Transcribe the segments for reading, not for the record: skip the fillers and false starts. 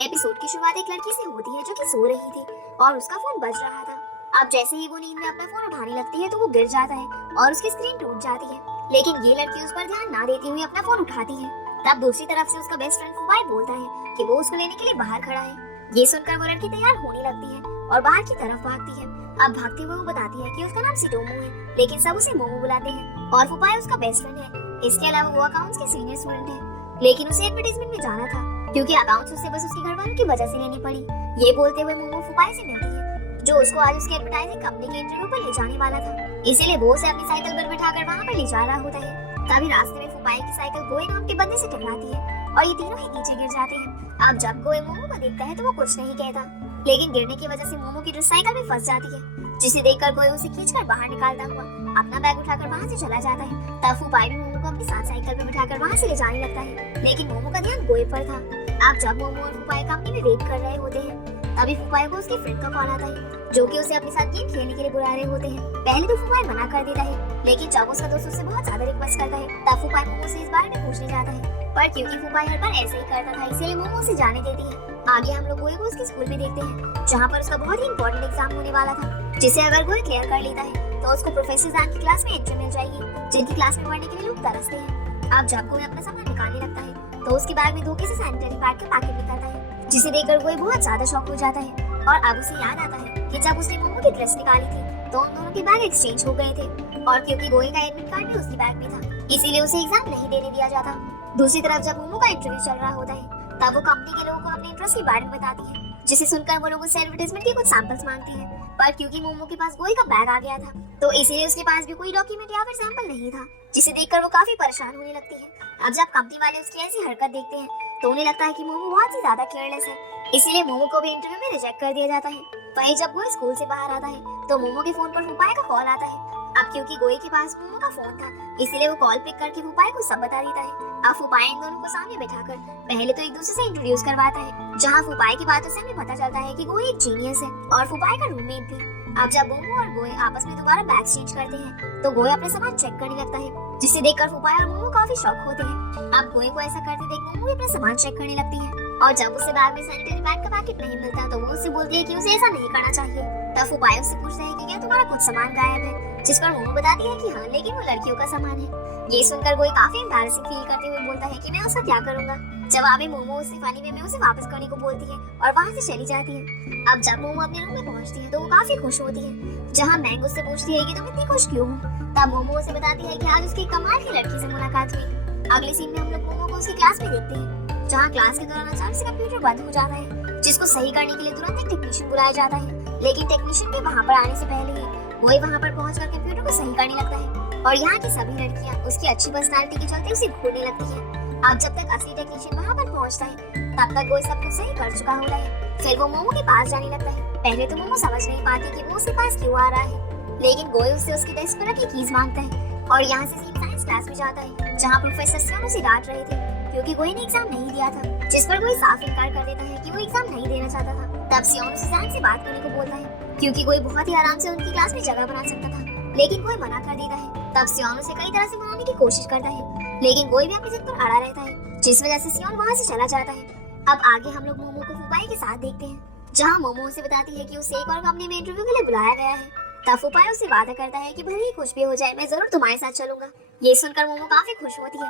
Episode की शुरुआत एक लड़की से होती है जो कि सो रही थी और उसका फोन बज रहा था। अब जैसे ही वो नींद में अपना फोन उठाने लगती है तो वो गिर जाता है और उसकी स्क्रीन टूट जाती है, लेकिन ये लड़की उस पर ध्यान ना देती हुई अपना फोन उठाती है। तब दूसरी तरफ से उसका बेस्ट फ्रेंड फुबाई बोलता है कि वो उसको लेने के लिए बाहर खड़ा है। ये सुनकर वो लड़की तैयार होने लगती है और बाहर की तरफ भागती है। अब भागते हुए वो बताती है कि उसका नाम सिटोमो है, लेकिन सब उसे मोमो बुलाते हैं और फुबाई उसका बेस्ट फ्रेंड है। इसके अलावा वो अकाउंट्स के सीनियर स्टूडेंट है, लेकिन उसे एडवर्टाइजमेंट में जाना था क्योंकि अकाउंट्स उसे बस उसके घर वालों की वजह से लेनी पड़ी। ये बोलते हुए मोमो फुपाई से मिलती है जो उसको आज उसके एडवर्टाइजिंग कंपनी के इंटरव्यू पर ले जाने वाला था, इसीलिए वो उसे अपनी साइकिल पर बिठाकर वहां पर ले जा रहा होता है। तभी रास्ते में फुपाई की साइकिल गोए नाम के बंदे से टकराती है और ये तीनों ही नीचे गिर जाते हैं। अब जब गोए मोमो को देखता है तो वो कुछ नहीं कहता, लेकिन गिरने की वजह से मोमो की साइकिल भी फंस जाती है, जिसे देखकर गोए उसे खींचकर बाहर निकालता हुआ अपना बैग उठाकर वहां से चला जाता है। तब फुपाई भी मोमो को अपनी साथ साइकिल पर बिठाकर वहां से ले जाने लगता है, लेकिन मोमो का ध्यान गोए पर था। अब जब मोमो और फुपाई कंपनी में वेट कर रहे होते हैं तभी फुपाई को उसके फ्रेंड का कॉल आता है जो कि उसे अपने साथ गेम खेलने के लिए बुला रहे होते हैं। पहले तो फुपाई मना कर देता है, लेकिन जब उसका दोस्त उससे बहुत ज्यादा रिक्वेस्ट करता है तब फुपाई मोमो से इस बारे में पूछने जाता है, पर क्योंकि फुपाई हर बार ऐसे ही करता था इसलिए मोमो उसे जाने देती है। आगे हम लोग गोए को उसके स्कूल में देखते हैं जहाँ पर उसका बहुत ही इंपॉर्टेंट एग्जाम होने वाला था, जिसे अगर गोए क्लियर कर लेता है तो उसको प्रोफेसर जान की क्लास में एंट्री मिल जाएगी, जिनकी क्लास में पढ़ने के लिए लोग तरसते हैं। अब जब गोए अपना सामान निकालने लगता है तो उसके बैग में धोखे से सैनिटरी पैड का पैकेट निकलता है, जिसे देखकर गोए बहुत ज्यादा शॉक हो जाता है। और अब उसे याद आता है कि जब उसने मोमो की ड्रेस निकाली थी तो उन दोनों के बैग एक्सचेंज हो गए थे, और क्योंकि गोए का एडमिट कार्ड भी उसके बैग में था इसीलिए उसे एग्जाम नहीं देने दिया जाता। दूसरी तरफ जब मोमो का इंटरव्यू चल रहा होता है तब वो कंपनी के लोगों को अपने इंटरेस्ट के बारे में बताती है, जिसे सुनकर वो लोग उससे एडवर्टाइजमेंट के कुछ सैंपल्स मांगते हैं, पर क्योंकि मोमो के पास गोए का बैग आ गया था तो इसीलिए उसके पास भी कोई डॉक्यूमेंट या फिर सैंपल नहीं था, जिसे देखकर वो काफी परेशान होने लगती है। अब जब कंपनी वाले उसकी ऐसी हरकत देखते हैं तो उन्हें लगता है कि मोमो बहुत ही ज्यादा केयरलेस है, इसीलिए मोमो को भी इंटरव्यू में रिजेक्ट कर दिया जाता है। वहीं जब गोए स्कूल से बाहर आता है तो मोमो के फोन पर फुपाई का कॉल आता है। अब क्योंकि गोए के पास मोमो का फोन था इसीलिए वो कॉल पिक करके फुपाई को सब बता देता है। अब फुपाई इन दोनों को सामने बैठाकर पहले तो एक दूसरे से इंट्रोड्यूस करवाता है, जहाँ फुपाई की बातों से हमें पता चलता है कि गोए एक जीनियस है और फुपाई का रूममेट भी। अब जब मोमो और गोए आपस में दोबारा बैग चेंज करते हैं तो गोए अपना सामान चेक करने लगता है, जिसे देखकर फुपाई और मोमो काफी शॉक होते हैं। अब गोए को ऐसा करते देख मोमो भी अपना सामान चेक करने लगती है, और जब उसे बैग में सैनिटरी पैड का पैकेट नहीं मिलता तो वो उससे बोलती है कि उसे ऐसा नहीं करना चाहिए। तब फुपाई उससे पूछता है कि क्या तुम्हारा कुछ सामान गायब है, जिस पर मोमो बताती है कि हाँ, लेकिन वो लड़कियों का सामान है। ये सुनकर गोए काफी एम्बैरेसिंग फील करते हुए बोलता है कि मैं उसका क्या करूंगा। जवाब में मोमो उससे फनी वे में उसे वापस करने को बोलती है और वहां से चली जाती है। अब जब मोमो अपने रूम में पहुंचती है तो वो काफी खुश होती है, जहाँ मैंग उससे पूछती है कि तुम इतनी खुश क्यों हो। तब मोमो उसे बताती है कि आज उसकी कमाल की लड़की से मुलाकात हुई। अगले सीन में हम लोग मोमो को उसकी क्लास में देखते हैं, जहाँ क्लास के दौरान अचानक से कंप्यूटर बंद हो जाता है, जिसको सही करने के लिए तुरंत एक टेक्नीशियन बुलाया जाता है, लेकिन टेक्नीशियन भी वहाँ पर आने से पहले ही वही वहाँ पर पहुंचकर कंप्यूटर को सही करने लगता है, और यहाँ की सभी लड़कियाँ उसकी अच्छी पर्सनालिटी के चलते उसे घूरने लगती हैं। अब जब तक असली टेक्नीशियन वहाँ पर पहुँचता है तब तक वो सब कुछ सही कर चुका होता है। फिर वो मोमो के पास जाने लगता है। पहले तो मोमो समझ नहीं पाती कि वो उसके पास क्यों आ रहा है, लेकिन गोए उससे उसकी डेस्क पर रखी कीज मांगता है और यहाँ से सीधे साइंस क्लास में जाता है, जहाँ प्रोफेसर सियोन उसे डांट रहे थे क्योंकि गोए ने एग्जाम नहीं दिया था, जिस पर गोए साफ इनकार कर देता है कि वो एग्जाम नहीं देना चाहता था। तब सियोन उसे सैम से बात करने को बोलता है क्योंकि गोए बहुत ही आराम से उनकी क्लास में जगह बना सकता था, लेकिन गोए मना कर देता है। तब सियोन उसे कई तरह से मनाने की कोशिश करता है, लेकिन गोए भी अपनी जिद पर अड़ा रहता है, जिस वजह से सियोन वहाँ से चला जाता है। अब आगे हम लोग मोमो को फुपाई के साथ देखते हैं, जहाँ मोमो उसे बताती है कि उसे एक और कंपनी में इंटरव्यू के लिए बुलाया गया है। तब फुपाई उससे वादा करता है कि भले ही कुछ भी हो जाए मैं जरूर तुम्हारे साथ चलूंगा। ये सुनकर मोमो काफी खुश होती है।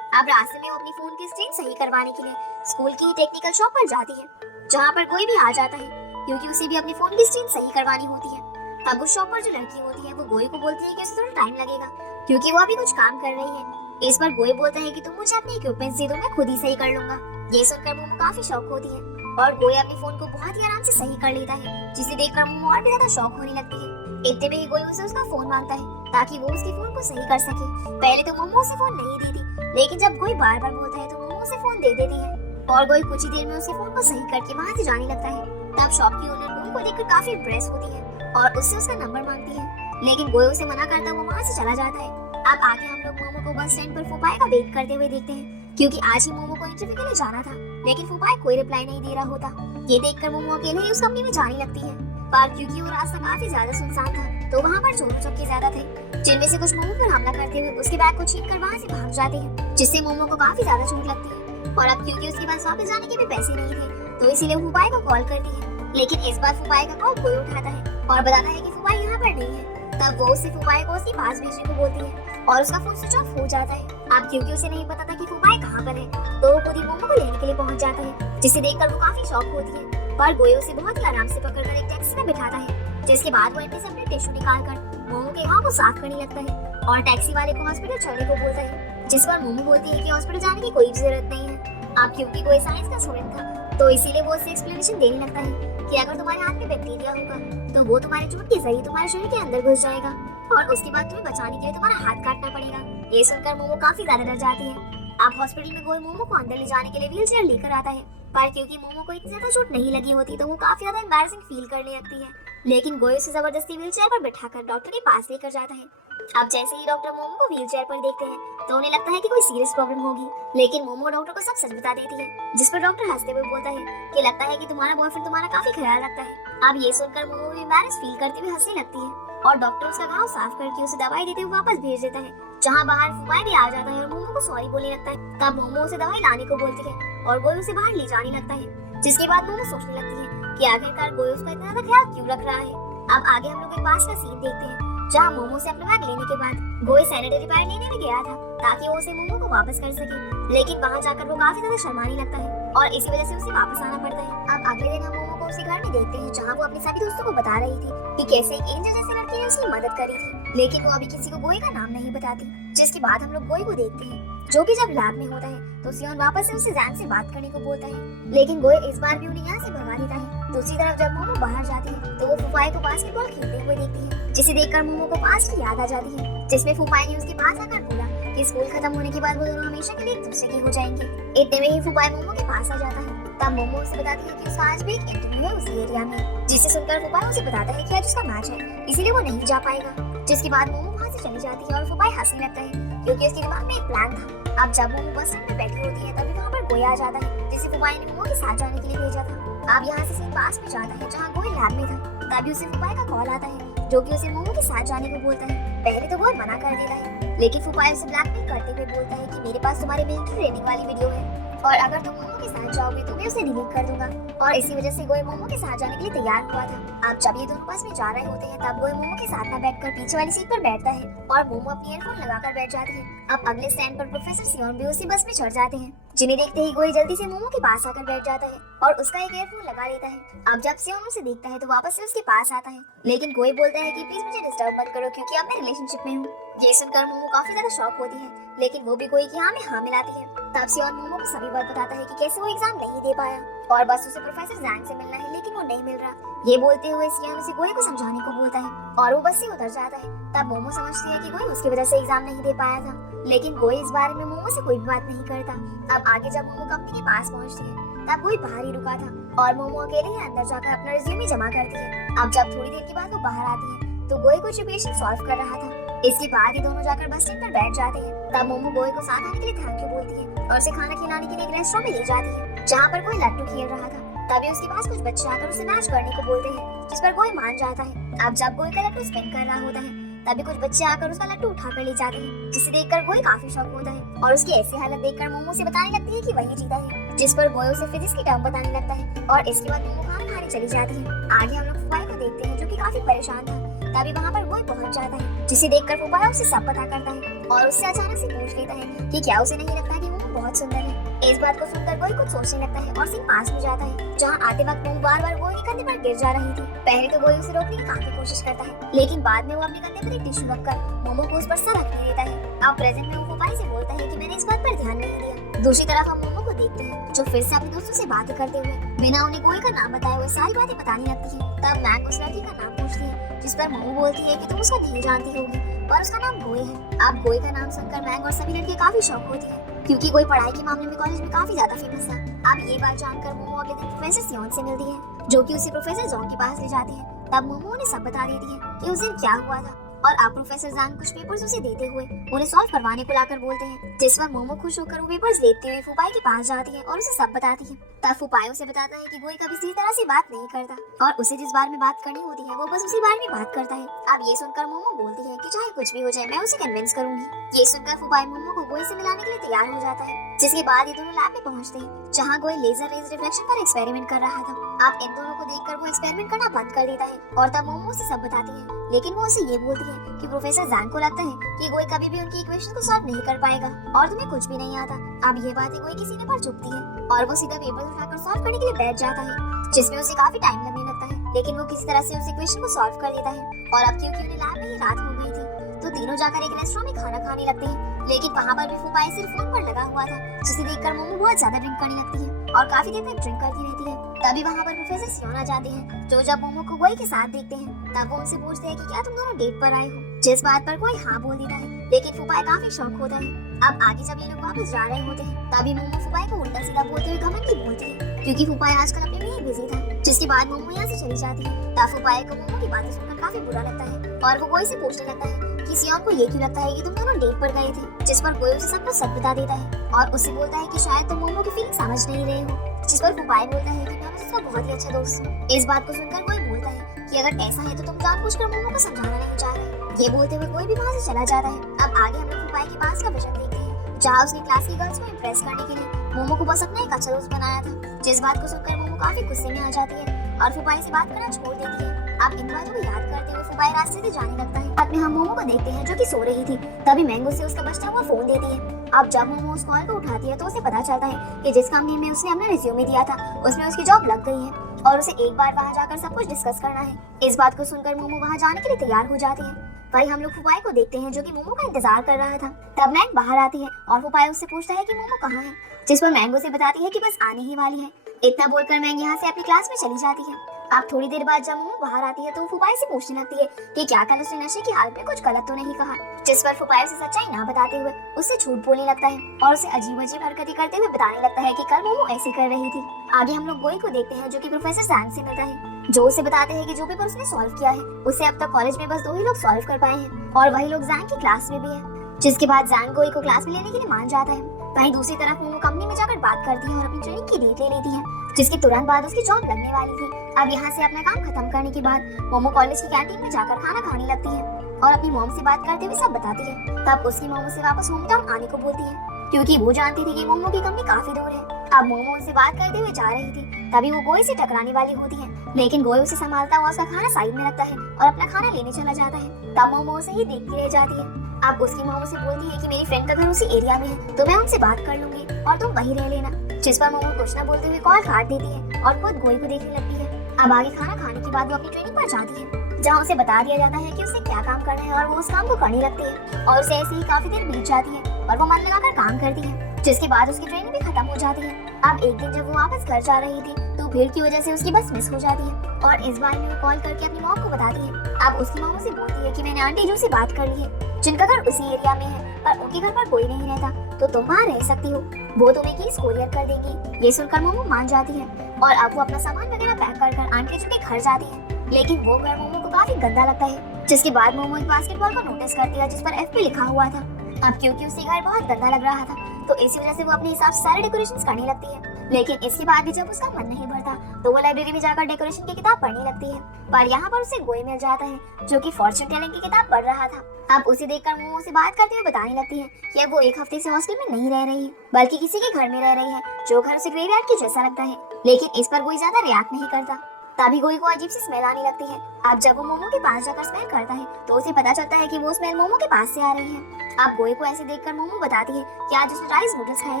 अब रास्ते में वो अपनी फोन की स्क्रीन सही करवाने के लिए स्कूल की टेक्निकल शॉप पर जाती है, जहाँ पर कोई भी आ जाता है क्योंकि उसे भी अपनी फोन की स्क्रीन सही करवानी होती है। तब उस शॉप पर जो लड़की होती है वो गोए को बोलती है कि उसे थोड़ा टाइम लगेगा क्योंकि वो अभी कुछ काम कर रही है। इस पर गोए बोलता है कि तुम मुझे अपने इक्विपमेंट्स दे दो, मैं खुद ही सही कर लूंगा। ये सुनकर मोमो काफी शॉक होती है और गोए अपने फोन को बहुत ही आराम से सही कर लेता है, जिसे देखकर मोमो और भी ज्यादा शॉक होने लगती है। इतने में ही गोए उसे उसका फोन मांगता है ताकि वो उसके फोन को सही कर सके। पहले तो मोमो उसे फोन नहीं देती, लेकिन जब गोए बार बार बोलता है तो मोमो उसे फोन दे देती है और गोए कुछ ही देर में उसके फोन को सही करके वहाँ से जाने लगता है। तब शॉप की ओनर गोए को देखकर काफी इम्प्रेस होती है और उससे उसका नंबर मांगती है, लेकिन गोए उसे मना करता वो वहाँ से चला जाता है। अब आगे हम लोग मोमो को बस स्टैंड पर फुपाई का वेट करते हुए देखते हैं, क्योंकि आज ही मोमो को इंटरव्यू के लिए जाना था, लेकिन फुपाई कोई रिप्लाई नहीं दे रहा होता। ये देखकर मोमो अकेले ही उस कंपनी में जाने लगती है, पर क्योंकि वो रास्ता काफी ज्यादा सुनसान था तो वहाँ पर चोर चक्के ज्यादा थे, जिनमें से कुछ मोमो पर हमला करते हुए उसके बैग को छीनकर वहाँ से भाग जाते हैं, जिससे मोमो को काफी ज्यादा चोट लगती है। और अब क्योंकि उसके पास वापस जाने के भी पैसे नहीं थे तो इसीलिए वो फुफाई को कॉल करती है। लेकिन इस बार फुफाई का कॉल कोई उठाता है और बताता है कि फुफाई यहाँ पर नहीं है। तब वो उसे फुफाई को उसके पास भेजने को बोलती है और उसका फोन स्विच ऑफ हो जाता है। अब क्योंकि उसे नहीं पता था कि फुफाई कहाँ पर है, तो वो खुद ही मोमो को लेने के लिए पहुंच जाता है, जिसे देखकर वो काफी शॉक होती है। पर गोयो उसे बहुत ही आराम से पकड़कर एक टैक्सी में बिठाता है, जिसके बाद वो एंटी से अपने टिश्यू निकालकर मोमो के घाव को साफ करने लगता है और टैक्सी वाले को हॉस्पिटल चलने को बोलता है, जिस पर मोमो बोलती है कि हॉस्पिटल जाने की कोई जरूरत नहीं है। अब क्योंकि कोई साइंस का स्टूडेंट था, तो इसीलिए वो उसे एक्सप्लेनेशन देने लगता है कि अगर तुम्हारे हाथ में बैक्टीरिया होगा तो वो तुम्हारे चोट के जरिए तुम्हारे शरीर के अंदर घुस जाएगा और उसके बाद तुम्हें बचाने के लिए तुम्हारा हाथ काटना पड़ेगा। ये सुनकर मोमो काफी ज्यादा डर जाती है। अब हॉस्पिटल में गोयो मोमो को अंदर ले जाने के लिए व्हील चेयर लेकर आता है, पर क्योंकि मोमो को इतनी ज्यादा चोट नहीं लगी होती तो वो काफी ज्यादा एम्बैरेसिंग फील करने लगती है। लेकिन गोयो से जबरदस्ती व्हील चेयर पर बिठाकर डॉक्टर के पास लेकर जाता है। अब जैसे ही डॉक्टर मोमो को व्हील चेयर पर देखते हैं तो उन्हें लगता है कि कोई सीरियस प्रॉब्लम होगी, लेकिन मोमो डॉक्टर को सब सच बता देती है, जिस पर डॉक्टर हंसते हुए बोलता है कि लगता है कि तुम्हारा बॉयफ्रेंड तुम्हारा काफी ख्याल रखता है। अब ये सुनकर मोमो भी एम्बैरेस फील करती हुई हंसने लगती है और डॉक्टर उसका घाव साफ करके उसे दवाई देते हुए वापस भेज देता है, जहाँ बाहर फुफाई भी आ जाता है और मोमो को सॉरी बोलने लगता है। तब मोमो उसे दवाई लाने को बोलती है और गोयो उसे बाहर ले जाने लगता है, जिसके बाद मोमो सोचने लगती है कि आखिरकार गोयो उसका इतना ज्यादा ख्याल क्यों रख रहा है। अब आगे हम लोग एक पास का सीन देखते हैं, जहाँ मोमो से अपना बैग लेने के बाद गोयो सैनिटरी पैड लेने में गया था ताकि वो उसे मोमो को वापस कर सके, लेकिन वहाँ जाकर वो काफी ज्यादा शर्माने लगता है और इसी वजह से उसे वापस आना पड़ता है। अब अगले दिन हम मोमो को उसी घर में देखते हैं, जहाँ वो अपने सभी दोस्तों को बता रही थी कि कैसे एक एंजल जैसे लड़की ने उसकी मदद करी थी, लेकिन वो अभी किसी को गोयो का नाम नहीं बताती। जिसके बाद हम लोग गोयो को देखते हैं, जो कि जब लैब में होता है तो सियोन वापस से उसे जैन से बात करने को बोलता है, लेकिन गोयो इस बार भी उन्हें यहाँ से भगा देता है। दूसरी तरफ जब मोमो बाहर जाती है तो वो फुफाई को बास्केटबॉल खेलते हुए देखती है, जिसे देखकर मोमो को पास्ट की याद आ जाती है, जिसमें फुफाई ने उसके पास आकर बोला कि स्कूल खत्म होने के बाद वो दोनों हमेशा के लिए एक दूसरे के हो जाएंगे। इतने में ही फुफाई मोमो के पास आ जाता है। तब मोमो उसे बताती है कि उसका आज भी एक इंटरव्यू है उस एरिया में, जिसे सुनकर फुफाई उसे बताता है कि आज उसका मैच है, इसीलिए वो नहीं जा पाएगा। जिसके बाद मोमो वहाँ से चली जाती है और फुफाई हंसने लगता है क्योंकि उसके दिमाग में एक प्लान था। अब जब मोमो बस स्टैंड में बैठी होती है तभी वहाँ पर गोयो आ जाता है, जिसे फुफाई ने मोमो के साथ जाने के लिए भेजा था। अब यहाँ से सीन पास में जाता है, जहाँ गोयो लैब में था। तभी उसे फुफाई का कॉल आता है, जो कि उसे मोमो के साथ जाने को बोलता है। पहले तो वो मना कर देता है, लेकिन फुफाई उसे ब्लैकमेल करते हुए बोलता है कि मेरे पास तुम्हारे मिलिट्री ट्रेनिंग वाली वीडियो है और अगर तुम मोमो के साथ जाओगे तो मैं उसे डिलीट कर दूंगा। और इसी वजह से गोयो मोमो के साथ जाने के लिए तैयार हुआ था। अब जब ये दोनों बस में जा रहे होते हैं तब गोयो मोमो के साथ न बैठकर पीछे वाली सीट पर बैठता है और मोमो अपनी ईयरफोन लगाकर बैठ जाती है। अब अगले स्टैंड पर प्रोफेसर सियोन भी उसी बस में चढ़ जाते हैं, जिन्हें देखते ही गोयो जल्दी से मोमो के पास आकर बैठ जाता है और उसका एक ईयरफोन लगा लेता है। अब जब सियोन उसे देखता है तो वापस से उसके पास आता है, लेकिन गोयो बोलता है कि प्लीज मुझे डिस्टर्ब मत करो क्योंकि अब मैं रिलेशनशिप में हूँ। ये सुनकर मोमो काफी ज्यादा शॉक होती है, लेकिन वो भी गोयो की हाँ में हाँ मिलाती है। तब सियोन मोमो को सभी बात बताता है कि कैसे वो एग्जाम नहीं दे पाया और बस उसे प्रोफेसर जैंग से मिलना है, लेकिन वो नहीं मिल रहा। ये बोलते हुए सियोन उसे गोयो को समझाने को बोलता है और वो बस से उतर जाता है। तब मोमो समझती है कि गोयो उसकी वजह से एग्जाम नहीं दे पाया था, लेकिन गोयो इस बारे में मोमो से कोई भी बात नहीं करता। अब आगे जब मोमो कंपनी के पास पहुंचती है तब गोयो बाहर ही रुका था और मोमो अकेले ही अंदर जाकर अपना रिज्यूमे जमा करती है। अब जब थोड़ी देर के बाद वो बाहर आती है तो गोयो कुछ इक्वेशन सॉल्व कर रहा था। इसके बाद ये दोनों जाकर बस स्टैंड पर बैठ जाते हैं। तब मोमो गोयो को साथ आने के लिए थैंक यू बोलती है और उसे खाना खिलाने के लिए एक रेस्टोरेंट में ले जाती है, जहाँ पर कोई लट्टू खेल रहा था। तभी उसके पास कुछ बच्चे आकर उसे मैच करने को बोलते हैं, जिस पर गोयो मान जाता है। अब जब गोयो का लट्टू स्पिन कर रहा होता है तभी कुछ बच्चे आकर उसका लट्टू उठाकर ले जाते हैं, जिसे देखकर गोयो काफी शॉक होता है और उसकी ऐसी हालत देखकर मोमो से बताने लगती है कि वही जीता है, जिस पर गोयो उसे फिजिक्स की टर्म बताने लगता है और इसके बाद मोमो खाना खाने चली जाती है। आगे हम लोग फुफाई को देखते हैं, जो कि काफी परेशान था। तभी वहाँ पर गोयो पहुंच जाता है, जिसे देखकर फुफाई उसे सब पता करता है और उससे अचानक से पूछ लेता है कि क्या उसे नहीं लगता कि मोमो बहुत सुंदर है। इस बात को सुनकर गोयो कुछ सोचने लगता है और सीन पास में जाता है, जहाँ आते वक्त मोमो बार बार गोयो के कंधे पर गिर जा रही थी। पहले तो गोयो उसे रोकने की काफी कोशिश करता है, लेकिन बाद में वो अपने कंधे पर एक टिश्यू रखकर मोमो को उस पर सर रखने देता है। अब प्रेजेंट में वो फुफाई से बोलता है कि मैंने इस बात पर ध्यान नहीं दिया। दूसरी तरफ हम मोमो को देखते हैं, जो फिर से अपने दोस्तों से बातें करते हुए बिना उन्हें गोयो का नाम बताए हुए सारी बातें बताने लगती है। तब मैग उस लड़की का नाम पूछती है, जिस पर मोमो बोलती है कि तुम उसको नहीं जानती होगी और उसका नाम गोयो है। अब गोयो का नाम सुनकर मैग और सभी लड़कियां काफी शॉक होती है, क्योंकि गोयो पढ़ाई के मामले में कॉलेज में काफी ज्यादा फेमस था। अब ये बात जानकर मोमो अगले दिन प्रोफेसर सियोन से मिलती है, जो कि उसे प्रोफेसर जोंग के पास ले जाती है। तब मोमो उन्हें सब बता देती है कि उस दिन क्या हुआ था और अब प्रोफेसर जांग कुछ पेपर्स उसे देते हुए उन्हें सॉल्व करवाने को लाकर बोलते हैं, जिस पर मोमो खुश होकर वो पेपर्स लेते हुए फुफाई के पास जाती है और उसे सब बताती है। तब फुफाई उसे बताता है कि गोयो कभी किसी तरह से बात नहीं करता और उसे जिस बारे में बात करनी होती है वो बस उसी बारे में बात करता है। अब ये सुनकर मोमो बोलती है कि चाहे कुछ भी हो जाए मैं उसे कन्विंस करूंगी। ये सुनकर फुफाई मोमो को गोयो से मिलाने के लिए तैयार हो जाता है, जिसके बाद ये दोनों लैब में पहुंचते हैं जहाँ गोई लेजर रेज रिफ्लेक्शन पर एक्सपेरिमेंट कर रहा था। अब इन दोनों को देखकर वो एक्सपेरिमेंट करना बंद कर देता है और तब मोमो उसे सब बताती है, लेकिन वो उसे ये बोलती है कि प्रोफेसर जैंग को लगता है कि गोई कभी भी उनकी इक्वेशन को सॉल्व नहीं कर पाएगा और तुम्हें कुछ भी नहीं आता। अब ये बातें गोई के सीने पर चुभती है और वो सीधा पेपर उठाकर सॉल्व करने के लिए बैठ जाता है, जिसमें उसे काफी टाइम लगने लगता है, लेकिन वो किसी तरह से उस इक्वेशन को सॉल्व कर लेता है। और अब क्योंकि उन्हें लैब में ही रात हो गई थी तो तीनों जाकर एक रेस्टोरेंट में खाना खाने लगते हैं, लेकिन वहाँ पर भी फुपाई सिर्फ फोन पर लगा हुआ था, जिसे देखकर मोमो बहुत ज्यादा ड्रिंक करने लगती है और काफी देर तक ड्रिंक करती रहती है। तभी वहाँ पर प्रोफेसर सियोन आ जाते हैं, जो जब मोमो को गोई के साथ देखते हैं तब वो उनसे पूछते हैं कि क्या तुम दोनों डेट पर आए हो, जिस बात पर कोई हाँ बोल देता है, लेकिन फुपाई काफी शौक होता है। अब आगे जब ये लोग वापस जा रहे होते हैं तभी मोमो फुपाई को उल्टा सीधा बोलते हुए घमंडी बोलती है, क्योंकि फुपाई आजकल अपने में ही बिजी था। जिसके बाद मोमो यहाँ से चली जाती है। तब फुपाई को मोमो की बातें सुनकर काफी बुरा लगता है और वो गोई से पूछने लगता है कि सियोन को ये क्यों लगता है कि तुम दोनों डेट पर गए थे, जिस पर गोई उसे सब कुछ सच बता देता है और उससे बोलता है कि शायद तुम मोमो की फीलिंग समझ नहीं रहे हो, जिस पर फुपाई बोलता है कि मैं बस उसका बहुत ही अच्छा दोस्त हूँ। इस बात को सुनकर कोई बोलता है कि अगर ऐसा है तो तुम जानबूझकर मोमो को समझाना नहीं चाह रहे। ये बोलते हुए कोई भी वहाँ से चला जाता है। अब आगे हम लोग फुपाई के पास का विजन देखते हैं, जहाँ उसने क्लास की गर्ल्स को इम्प्रेस करने के लिए मोमो को बस अपना एक अच्छा दोस्त बनाया था, जिस बात को सुनकर मोमो काफी गुस्से में आ जाती है और फुपाई से बात करना छोड़ देती है। अब इन बातों को याद करते हुए फुपाई रास्ते से जाने लगता है। बाद में हम मोमो को देखते हैं जो कि सो रही थी, तभी मैंगो से उसका बचता हुआ फोन देती है। अब जब मोमो उस कॉल को उठाती है तो उसे पता चलता है कि जिस कंपनी में उसने अपना रिज्यूमे दिया था उसमें उसकी जॉब लग गई है और उसे एक बार वहाँ जाकर सब कुछ डिस्कस करना है। इस बात को सुनकर मोमो वहाँ जाने के लिए तैयार हो जाती है। वही हम लोग फुपाई को देखते हैं जो कि मोमो का इंतजार कर रहा था। तब मैंग बाहर आती है और फुपाई उससे पूछता है कि मोमो कहाँ है, जिस पर मैंगो से बताती है कि बस आने ही वाली है। इतना बोलकर मैंग यहाँ से अपनी क्लास में चली जाती है। अब थोड़ी देर बाद जब मोमो बाहर आती है तो फुपाई से पूछने लगती है कि क्या कल उसने नशे की हालत में कुछ गलत तो नहीं कहा, जिस पर फुपाई उसे सच्चाई ना बताते हुए उससे झूठ बोलने लगता है और उसे अजीब अजीब हरकतें करते हुए बताने लगता है कि कल मोमो ऐसे कर रही थी। आगे हम लोग गोई को देखते हैं जो कि प्रोफेसर जैंग से मिलता है, जो उसे बताते हैं कि जो पेपर उसने सॉल्व किया है उसे अब तक कॉलेज में बस 2 ही लोग सॉल्व कर पाए हैं और वही लोग जैंग की क्लास में भी है। जिसके बाद जैंग गोई को क्लास में लेने के लिए मान जाता है। वहीं दूसरी तरफ मोमो कंपनी में जाकर बात करती है और अपनी ट्रेनिंग की डेट ले लेती है, जिसके तुरंत बाद उसकी जॉब लगने वाली थी। अब यहाँ से अपना काम खत्म करने के बाद मोमो कॉलेज की कैंटीन में जाकर खाना खाने लगती है और अपनी मॉम से बात करते हुए सब बताती है। तब उसकी मॉम उसे वापस होम टाउन आने को बोलती है, क्योंकि वो जानती थी कि मोमो की कंपनी काफी दूर है। अब मोमो उनसे बात करते हुए जा रही थी तभी वो गोई से टकराने वाली होती है, लेकिन गोई उसे संभालता हुआ उसका खाना साइड में रखता है और अपना खाना लेने चला जाता है। तब मोमो उसे ही देखती रह जाती है। अब उसकी मॉम उसे बोलती है कि मेरी फ्रेंड का घर उसी एरिया में है तो मैं उनसे बात कर लूंगी और तुम वहीं रह लेना, जिस पर मोमो कुछ न बोलते हुए कॉल काट देती है और खुद गोई को देखने लगती है। अब आगे खाना खाने के बाद वो अपनी ट्रेनिंग पर जाती है, जहाँ उसे बता दिया जाता है कि उसे क्या काम करना है और वो उस काम को करने लगती है और उसे ऐसे ही काफी देर बीत जाती है और वो मन लगाकर काम करती है, जिसके बाद उसकी ट्रेनिंग भी खत्म हो जाती है। अब एक दिन जब वो वापस घर जा रही थी तो भीड़ की वजह से उसकी बस मिस हो जाती है और इस बार में वो कॉल करके अपनी मॉम को बताती है। अब उसकी मॉम उसे बोलती है कि मैंने आंटी जो से बात कर ली है, जिनका घर उसी एरिया में है पर उनके घर पर कोई नहीं रहता तो तुम वहाँ रह सकती हो, वो तुम्हें कीज कोरियर कर देंगी। ये सुनकर मोमो मान जाती है और अब वो अपना सामान वगैरह पैक कर आंटी जो के घर जाती है, लेकिन वो घर मोमो को काफी गंदा लगता है। जिसके बाद मोमो एक बास्केटबॉल को नोटिस करती है जिस पर FP लिखा हुआ था। अब क्योंकि उसे घर बहुत गंदा लग रहा था तो इसी वजह से वो अपने हिसाब से सारे डेकोरेशंस करने लगती है, लेकिन इसके बाद भी जब उसका मन नहीं भरता तो वो लाइब्रेरी में जाकर डेकोरेशन की किताब पढ़ने लगती है। पर यहाँ पर उसे गोई मिल जाता है जो कि फॉर्च्यून टेलिंग की किताब पढ़ रहा था। अब उसे देखकर मोमो से बात करते हुए बताने लगती है कि अब वो एक हफ्ते से हॉस्टल में नहीं रह रही है बल्कि किसी के घर में रह रही है, जो घर उसे ग्रेवयार्ड की जैसा लगता है, लेकिन इस पर कोई ज्यादा रिएक्ट नहीं करता। तभी गोई को अजीब सी स्मेल आने लगती है। अब जब वो मोमो के पास जाकर स्मेल करता है तो उसे पता चलता है कि वो स्मेल मोमो के पास से आ रही है। अब गोई को ऐसे देखकर मोमो बताती है कि आज उसने राइस नूडल्स खाए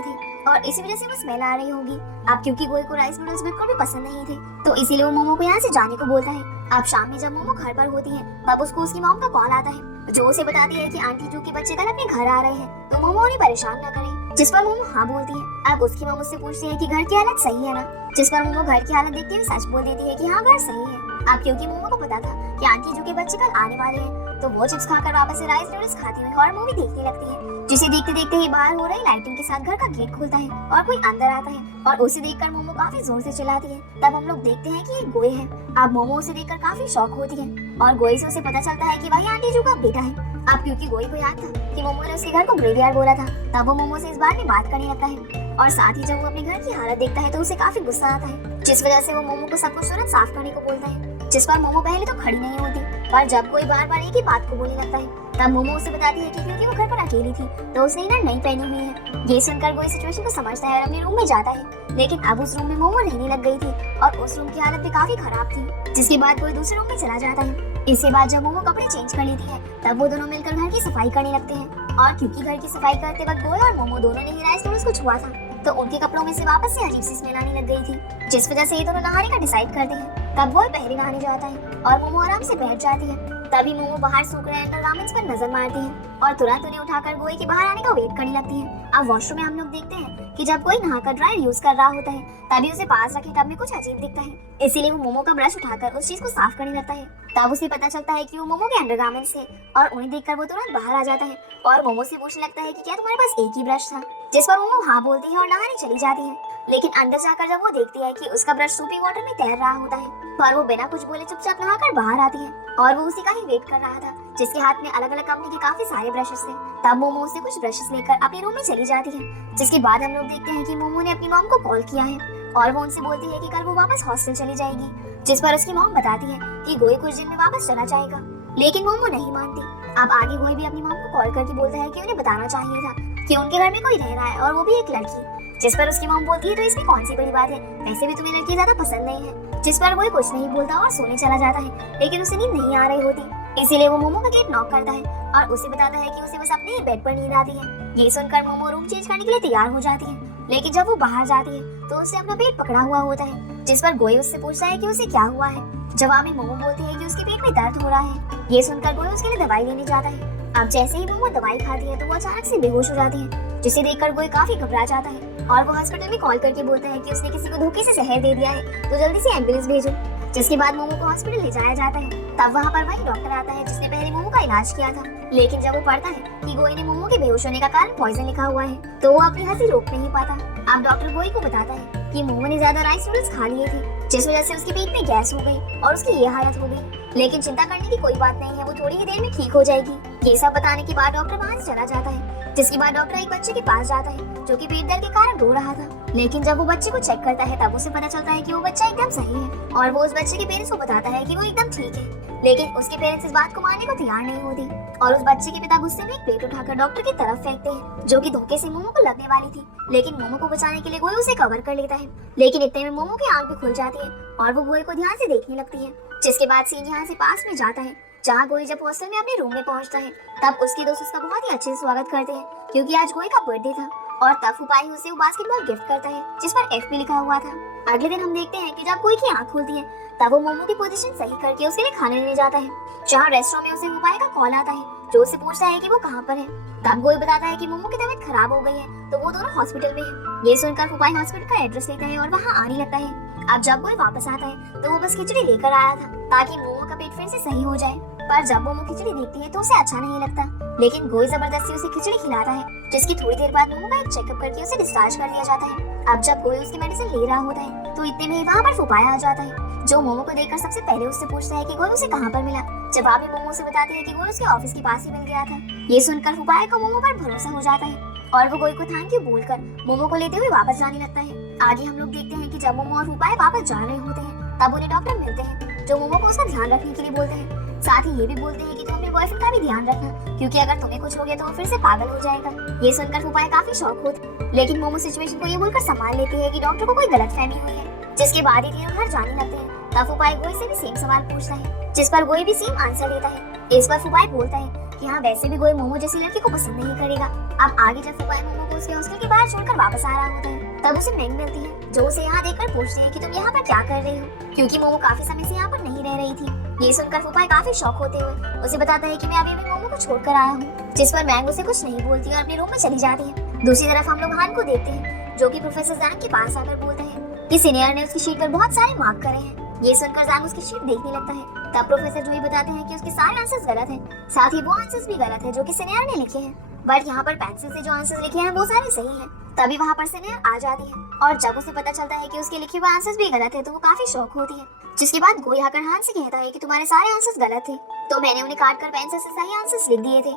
थे और इसी वजह से वो स्मेल आ रही होगी। अब क्योंकि गोई को राइस नूडल्स बिल्कुल भी पसंद नहीं थे तो इसीलिए वो मोमो को यहाँ से जाने को बोलता है। अब शाम में जब मोमो घर पर होती है तब उसको उसकी मॉम का कॉल आता है जो उसे बताती है कि आंटी जो के बच्चे कल अपने घर आ रहे हैं तो मोमो उन्हें परेशान न करे, जिस पर मोमो हाँ बोलती है। अब उसकी मॉम उससे पूछती है कि घर की हालत सही है ना, जिस पर मोमो घर की हालत देखते हुए सच बोल देती है कि हाँ घर सही है। अब क्योंकि मोमो को पता था कि आंटी जो के बच्चे कल आने वाले हैं तो वो चिप्स खाकर वापस से राइस नूडल्स खाती हुई हॉरर मूवी देखने लगती है, जिसे देखते देखते ही बाहर हो रही लाइटिंग के साथ घर का गेट खुलता है और कोई अंदर आता है और उसे देखकर मोमो काफी जोर से चिल्लाती है। तब हम लोग देखते हैं कि ये गोई है। अब मोमो उसे देखकर काफी शॉक होती है और गोई से उसे पता चलता है कि वही आंटी जो का बेटा है। अब क्योंकि गोई को याद था कि मोमो ने उसके घर को ग्रेवयार्ड बोला था तब वो मोमो से इस बारे में बात करने लगता है और साथ ही जब वो अपने घर की हालत देखता है तो उसे काफी गुस्सा आता है, जिस वजह से वो मोमो को सब कुछ तुरंत साफ करने को बोलता है, जिस पर मोमो पहले तो खड़ी नहीं होती पर जब कोई बार बार एक ही बात को बोलने लगता है तब मोमो उसे बताती है कि क्योंकि वो घर पर अकेली थी तो उसने इनर नहीं पहनी हुई है। ये सुनकर वो इस सिचुएशन को समझता है और अपने रूम में जाता है। लेकिन अब उस रूम में मोमो रहने लग गई थी और उस रूम की हालत भी काफी खराब थी, जिसके बाद वो दूसरे रूम में चला जाता है। इसके बाद जब मोमो कपड़े चेंज कर लेती है तब वो दोनों मिलकर घर की सफाई करने लगते हैं। और क्योंकि घर की सफाई करते वक्त गोया और मोमो दोनों ने ही राइस नूडल्स को छुआ था तो उनके कपड़ों में से वापस से अजीब सी स्मेल आने लग गई थी, जिस वजह से ये दोनों नहाने का डिसाइड करते हैं। तब वो बहरी नहाने जाता है और मोमो आराम से बैठ जाती है। तभी मोमो बाहर सूख रहे अंडरगारमेंट्स पर नजर मारती है और तुरंत उन्हें उठाकर गोई के बाहर आने का वेट करने लगती है। अब वॉशरूम में हम लोग देखते हैं कि जब कोई नहाकर ड्रायर यूज कर रहा होता है तभी उसे पास रखे टब में कुछ अजीब दिखता है, इसीलिए वो मोमो का ब्रश उठाकर उस चीज को साफ करने लगता है। तब उसे पता चलता है कि वो मोमो के अंडरगारमेंट्स थे और उन्हें देखकर वो तुरंत बाहर आ जाता है और मोमो से पूछने लगता है कि क्या तुम्हारे पास एक ही ब्रश था, जिस पर मोमो हाँ बोलती है और नहाने चली जाती है। लेकिन अंदर जाकर जब वो देखती है कि उसका ब्रश सूपी वाटर में तैर रहा होता है और वो बिना कुछ बोले चुपचाप नहाकर बाहर आती है और वो उसी का ही वेट कर रहा था, जिसके हाथ में अलग अलग कंपनी के काफी सारे ब्रशेस थे। तब मोमो से कुछ ब्रशेस लेकर अपने रूम में चली जाती है, जिसके बाद हम लोग देखते हैं कि मोमो ने अपनी मॉम को कॉल किया है और वो उनसे बोलती है कि कल वो वापस हॉस्टल चली जाएगी, जिस पर उसकी मॉम बताती है कि गोई कुछ दिन में वापस चला जाएगा। लेकिन मोमो नहीं मानती। अब आगे गोई भी अपनी मॉम को कॉल करके बोलता है कि उन्हें बताना चाहिए था कि उनके घर में कोई रह रहा है और वो भी एक लड़की, जिस पर उसकी मॉम बोलती है तो इसमें कौन सी बड़ी बात है, वैसे भी तुम्हें लड़की ज्यादा पसंद नहीं है। जिस पर वो कुछ नहीं बोलता और सोने चला जाता है, लेकिन उसे नींद नहीं आ रही होती, इसीलिए वो मोमो का गेट नॉक करता है और उसे बताता है कि उसे बस अपने ही बेड पर नींद आती है। ये सुनकर मोमो रूम चेंज करने के लिए तैयार हो जाती है, लेकिन जब वो बाहर जाती है तो उसे अपना पेट पकड़ा हुआ होता है, जिस पर गोई उससे पूछता है कि उसे क्या हुआ है। जवाब में मोमो बोलती है कि उसके पेट में दर्द हो रहा है। ये सुनकर गोई उसके लिए दवाई लेने जाता है। अब जैसे ही मोमो दवाई खाती है तो वो अचानक से बेहोश हो जाती है, जिसे देखकर गोई काफी घबरा जाता है और वो हॉस्पिटल में कॉल करके बोलता है कि उसने किसी को धोखे से जहर दे दिया है तो जल्दी से एम्बुलेंस भेजो। जिसके बाद मोमो को हॉस्पिटल ले जाया जाता है। तब वहाँ पर वही डॉक्टर आता है जिसने पहले मोमो का इलाज किया था, लेकिन जब वो पढ़ता है कि गोई ने मोमो के बेहोश होने का कारण पॉइजन लिखा हुआ है तो वो अपनी हंसी रोक नहीं पाता। अब डॉक्टर गोई को बताता है कि मोमो ने ज्यादा राइस नूडल्स खा लिए थे, जिस वजह से उसके पेट में गैस हो गई और उसकी ये हालत हो गई। लेकिन चिंता करने की कोई बात नहीं है, वो थोड़ी ही देर में ठीक हो जाएगी। ये सब बताने के बाद डॉक्टर वहाँ से चला जाता है, जिसके बाद डॉक्टर एक बच्चे के पास जाता है जो कि पेट दर्द के कारण रो रहा था। लेकिन जब वो बच्चे को चेक करता है तब उसे पता चलता है कि वो बच्चा एकदम सही है और वो उस बच्चे के पेरेंट्स को बताता है कि वो एकदम ठीक है। लेकिन उसके पेरेंट्स इस बात को मानने को तैयार नहीं होते और उस बच्चे के पिता गुस्से में एक प्लेट उठाकर डॉक्टर की तरफ फेंकते हैं, जो कि धोखे से मोमो को लगने वाली थी। लेकिन मोमो को बचाने के लिए गोई उसे कवर कर लेता है, लेकिन इतने में मोमो की आंख भी खुल जाती है और वो गोई को ध्यान से देखने लगती है। जिसके बाद सीन यहाँ से पास में जाता है, जहाँ गोई जब हॉस्टल में अपने रूम में पहुंचता है तब उसके दोस्त उसका बहुत ही अच्छे से स्वागत करते हैं, क्योंकि आज गोई का बर्थडे था और तब फुपाई उसे वो बास्केटबॉल गिफ्ट करता है जिस पर एफ भी लिखा हुआ था। अगले दिन हम देखते हैं कि जब गोई की आंख खुलती है तब वो मोमो की पोजीशन सही करके उसके लिए खाने लेने जाता है, जहाँ रेस्टोरेंट में उसे फुपाई का कॉल आता है जो उससे पूछता है कि वो कहाँ पर है। तब गोई बताता है कि मोमो की तबीयत खराब हो गई है तो वो दोनों हॉस्पिटल में है। ये सुनकर फुपाई हॉस्पिटल का एड्रेस लेता है और वहाँ आने लगता है। अब जब गोई वापस आता है तो वो बस खिचड़ी लेकर आया था ताकि मोमो का पेट फिर से सही हो जाए, पर जब मोमो खिचड़ी देखती है तो उसे अच्छा नहीं लगता। लेकिन गोई जबरदस्ती उसे खिचड़ी खिलाता है, जिसकी थोड़ी देर बाद मोमो का एक चेकअप करके उसे डिस्चार्ज कर दिया जाता है। अब जब गोई उसकी मेडिसिन ले रहा होता है तो इतने में वहाँ पर फुपाया आ जाता है, जो मोमो को देखकर सबसे पहले उससे पूछता है कि गोई उसे कहाँ पर मिला। जवाब में मोमो से बताती है कि गोई उसके ऑफिस के पास ही मिल गया था। ये सुनकर फुपाया को मोमो पर भरोसा हो जाता है और वो गोई को थैंक यू बोलकर मोमो को लेते हुए वापस जाने लगता है। आगे हम लोग देखते हैं कि जब मोमो और फुपाया वापस जा रहे होते हैं तब उन्हें डॉक्टर मिलते हैं, जो मोमो को उसका ध्यान रखने के लिए बोलते हैं। साथ ही ये भी बोलते हैं कि तुम अपने बॉयफ्रेंड का भी ध्यान रखना, क्योंकि अगर तुम्हें कुछ हो गया तो वो फिर से पागल हो जाएगा। ये सुनकर फुपाया काफी शॉक होती, लेकिन मोमो सिचुएशन को ये बोलकर संभाल लेती है कि डॉक्टर को कोई गलतफहमी हुई है। जिसके बाद ही तीनों घर जाने लगते हैं। तब फुपाई गोई से भी सेम सवाल पूछता है, जिस पर गोई भी सेम आंसर देता है। इस पर फुपाई बोलता है कि हाँ वैसे भी गोई मोमो जैसी लड़की को पसंद नहीं करेगा। अब आगे जब फुपाई मोमो को उसके हॉस्टल के बाहर छोड़कर वापस आ रहा होता है तब उसे मैंग मिलती है, जो उसे यहाँ देखकर पूछती है कि तुम यहाँ पर क्या कर रही हो, क्योंकि मोमो काफी समय से यहाँ पर नहीं रह रही थी। ये सुनकर फुपाई काफी शॉक होते हुए उसे बताता है कि मैं अभी भी मोमो को छोड़कर आया हूँ, जिस पर मैंग उसे कुछ नहीं बोलती और अपने रूम में चली जाती है। दूसरी तरफ हम लोग हान को देखते हैं, जो कि प्रोफेसर जैंग के पास आकर बोलता है कि सीनियर ने उसकी शीट पर बहुत सारे मार्क करे हैं। ये सुनकर जैंग उसकी शीट देखने लगता है। तब प्रोफेसर जो ही बताते हैं कि उसके सारे आंसर्स गलत हैं, साथ ही वो आंसर्स भी गलत है जो कि सीनियर ने लिखे हैं, बट यहाँ पर पेंसिल से जो आंसर्स लिखे हैं वो सारे सही हैं। तभी वहाँ पर सीनियर आ जाती है और जब उसे पता चलता है कि उसके लिखे हुए आंसर्स भी गलत है तो वो काफी शॉक होती है। जिसके बाद गोई आकर हान से कहता है कि तुम्हारे सारे आंसर्स गलत थे, तो मैंने उन्हें काट कर पेंसिल से सही आंसर्स लिख दिए थे।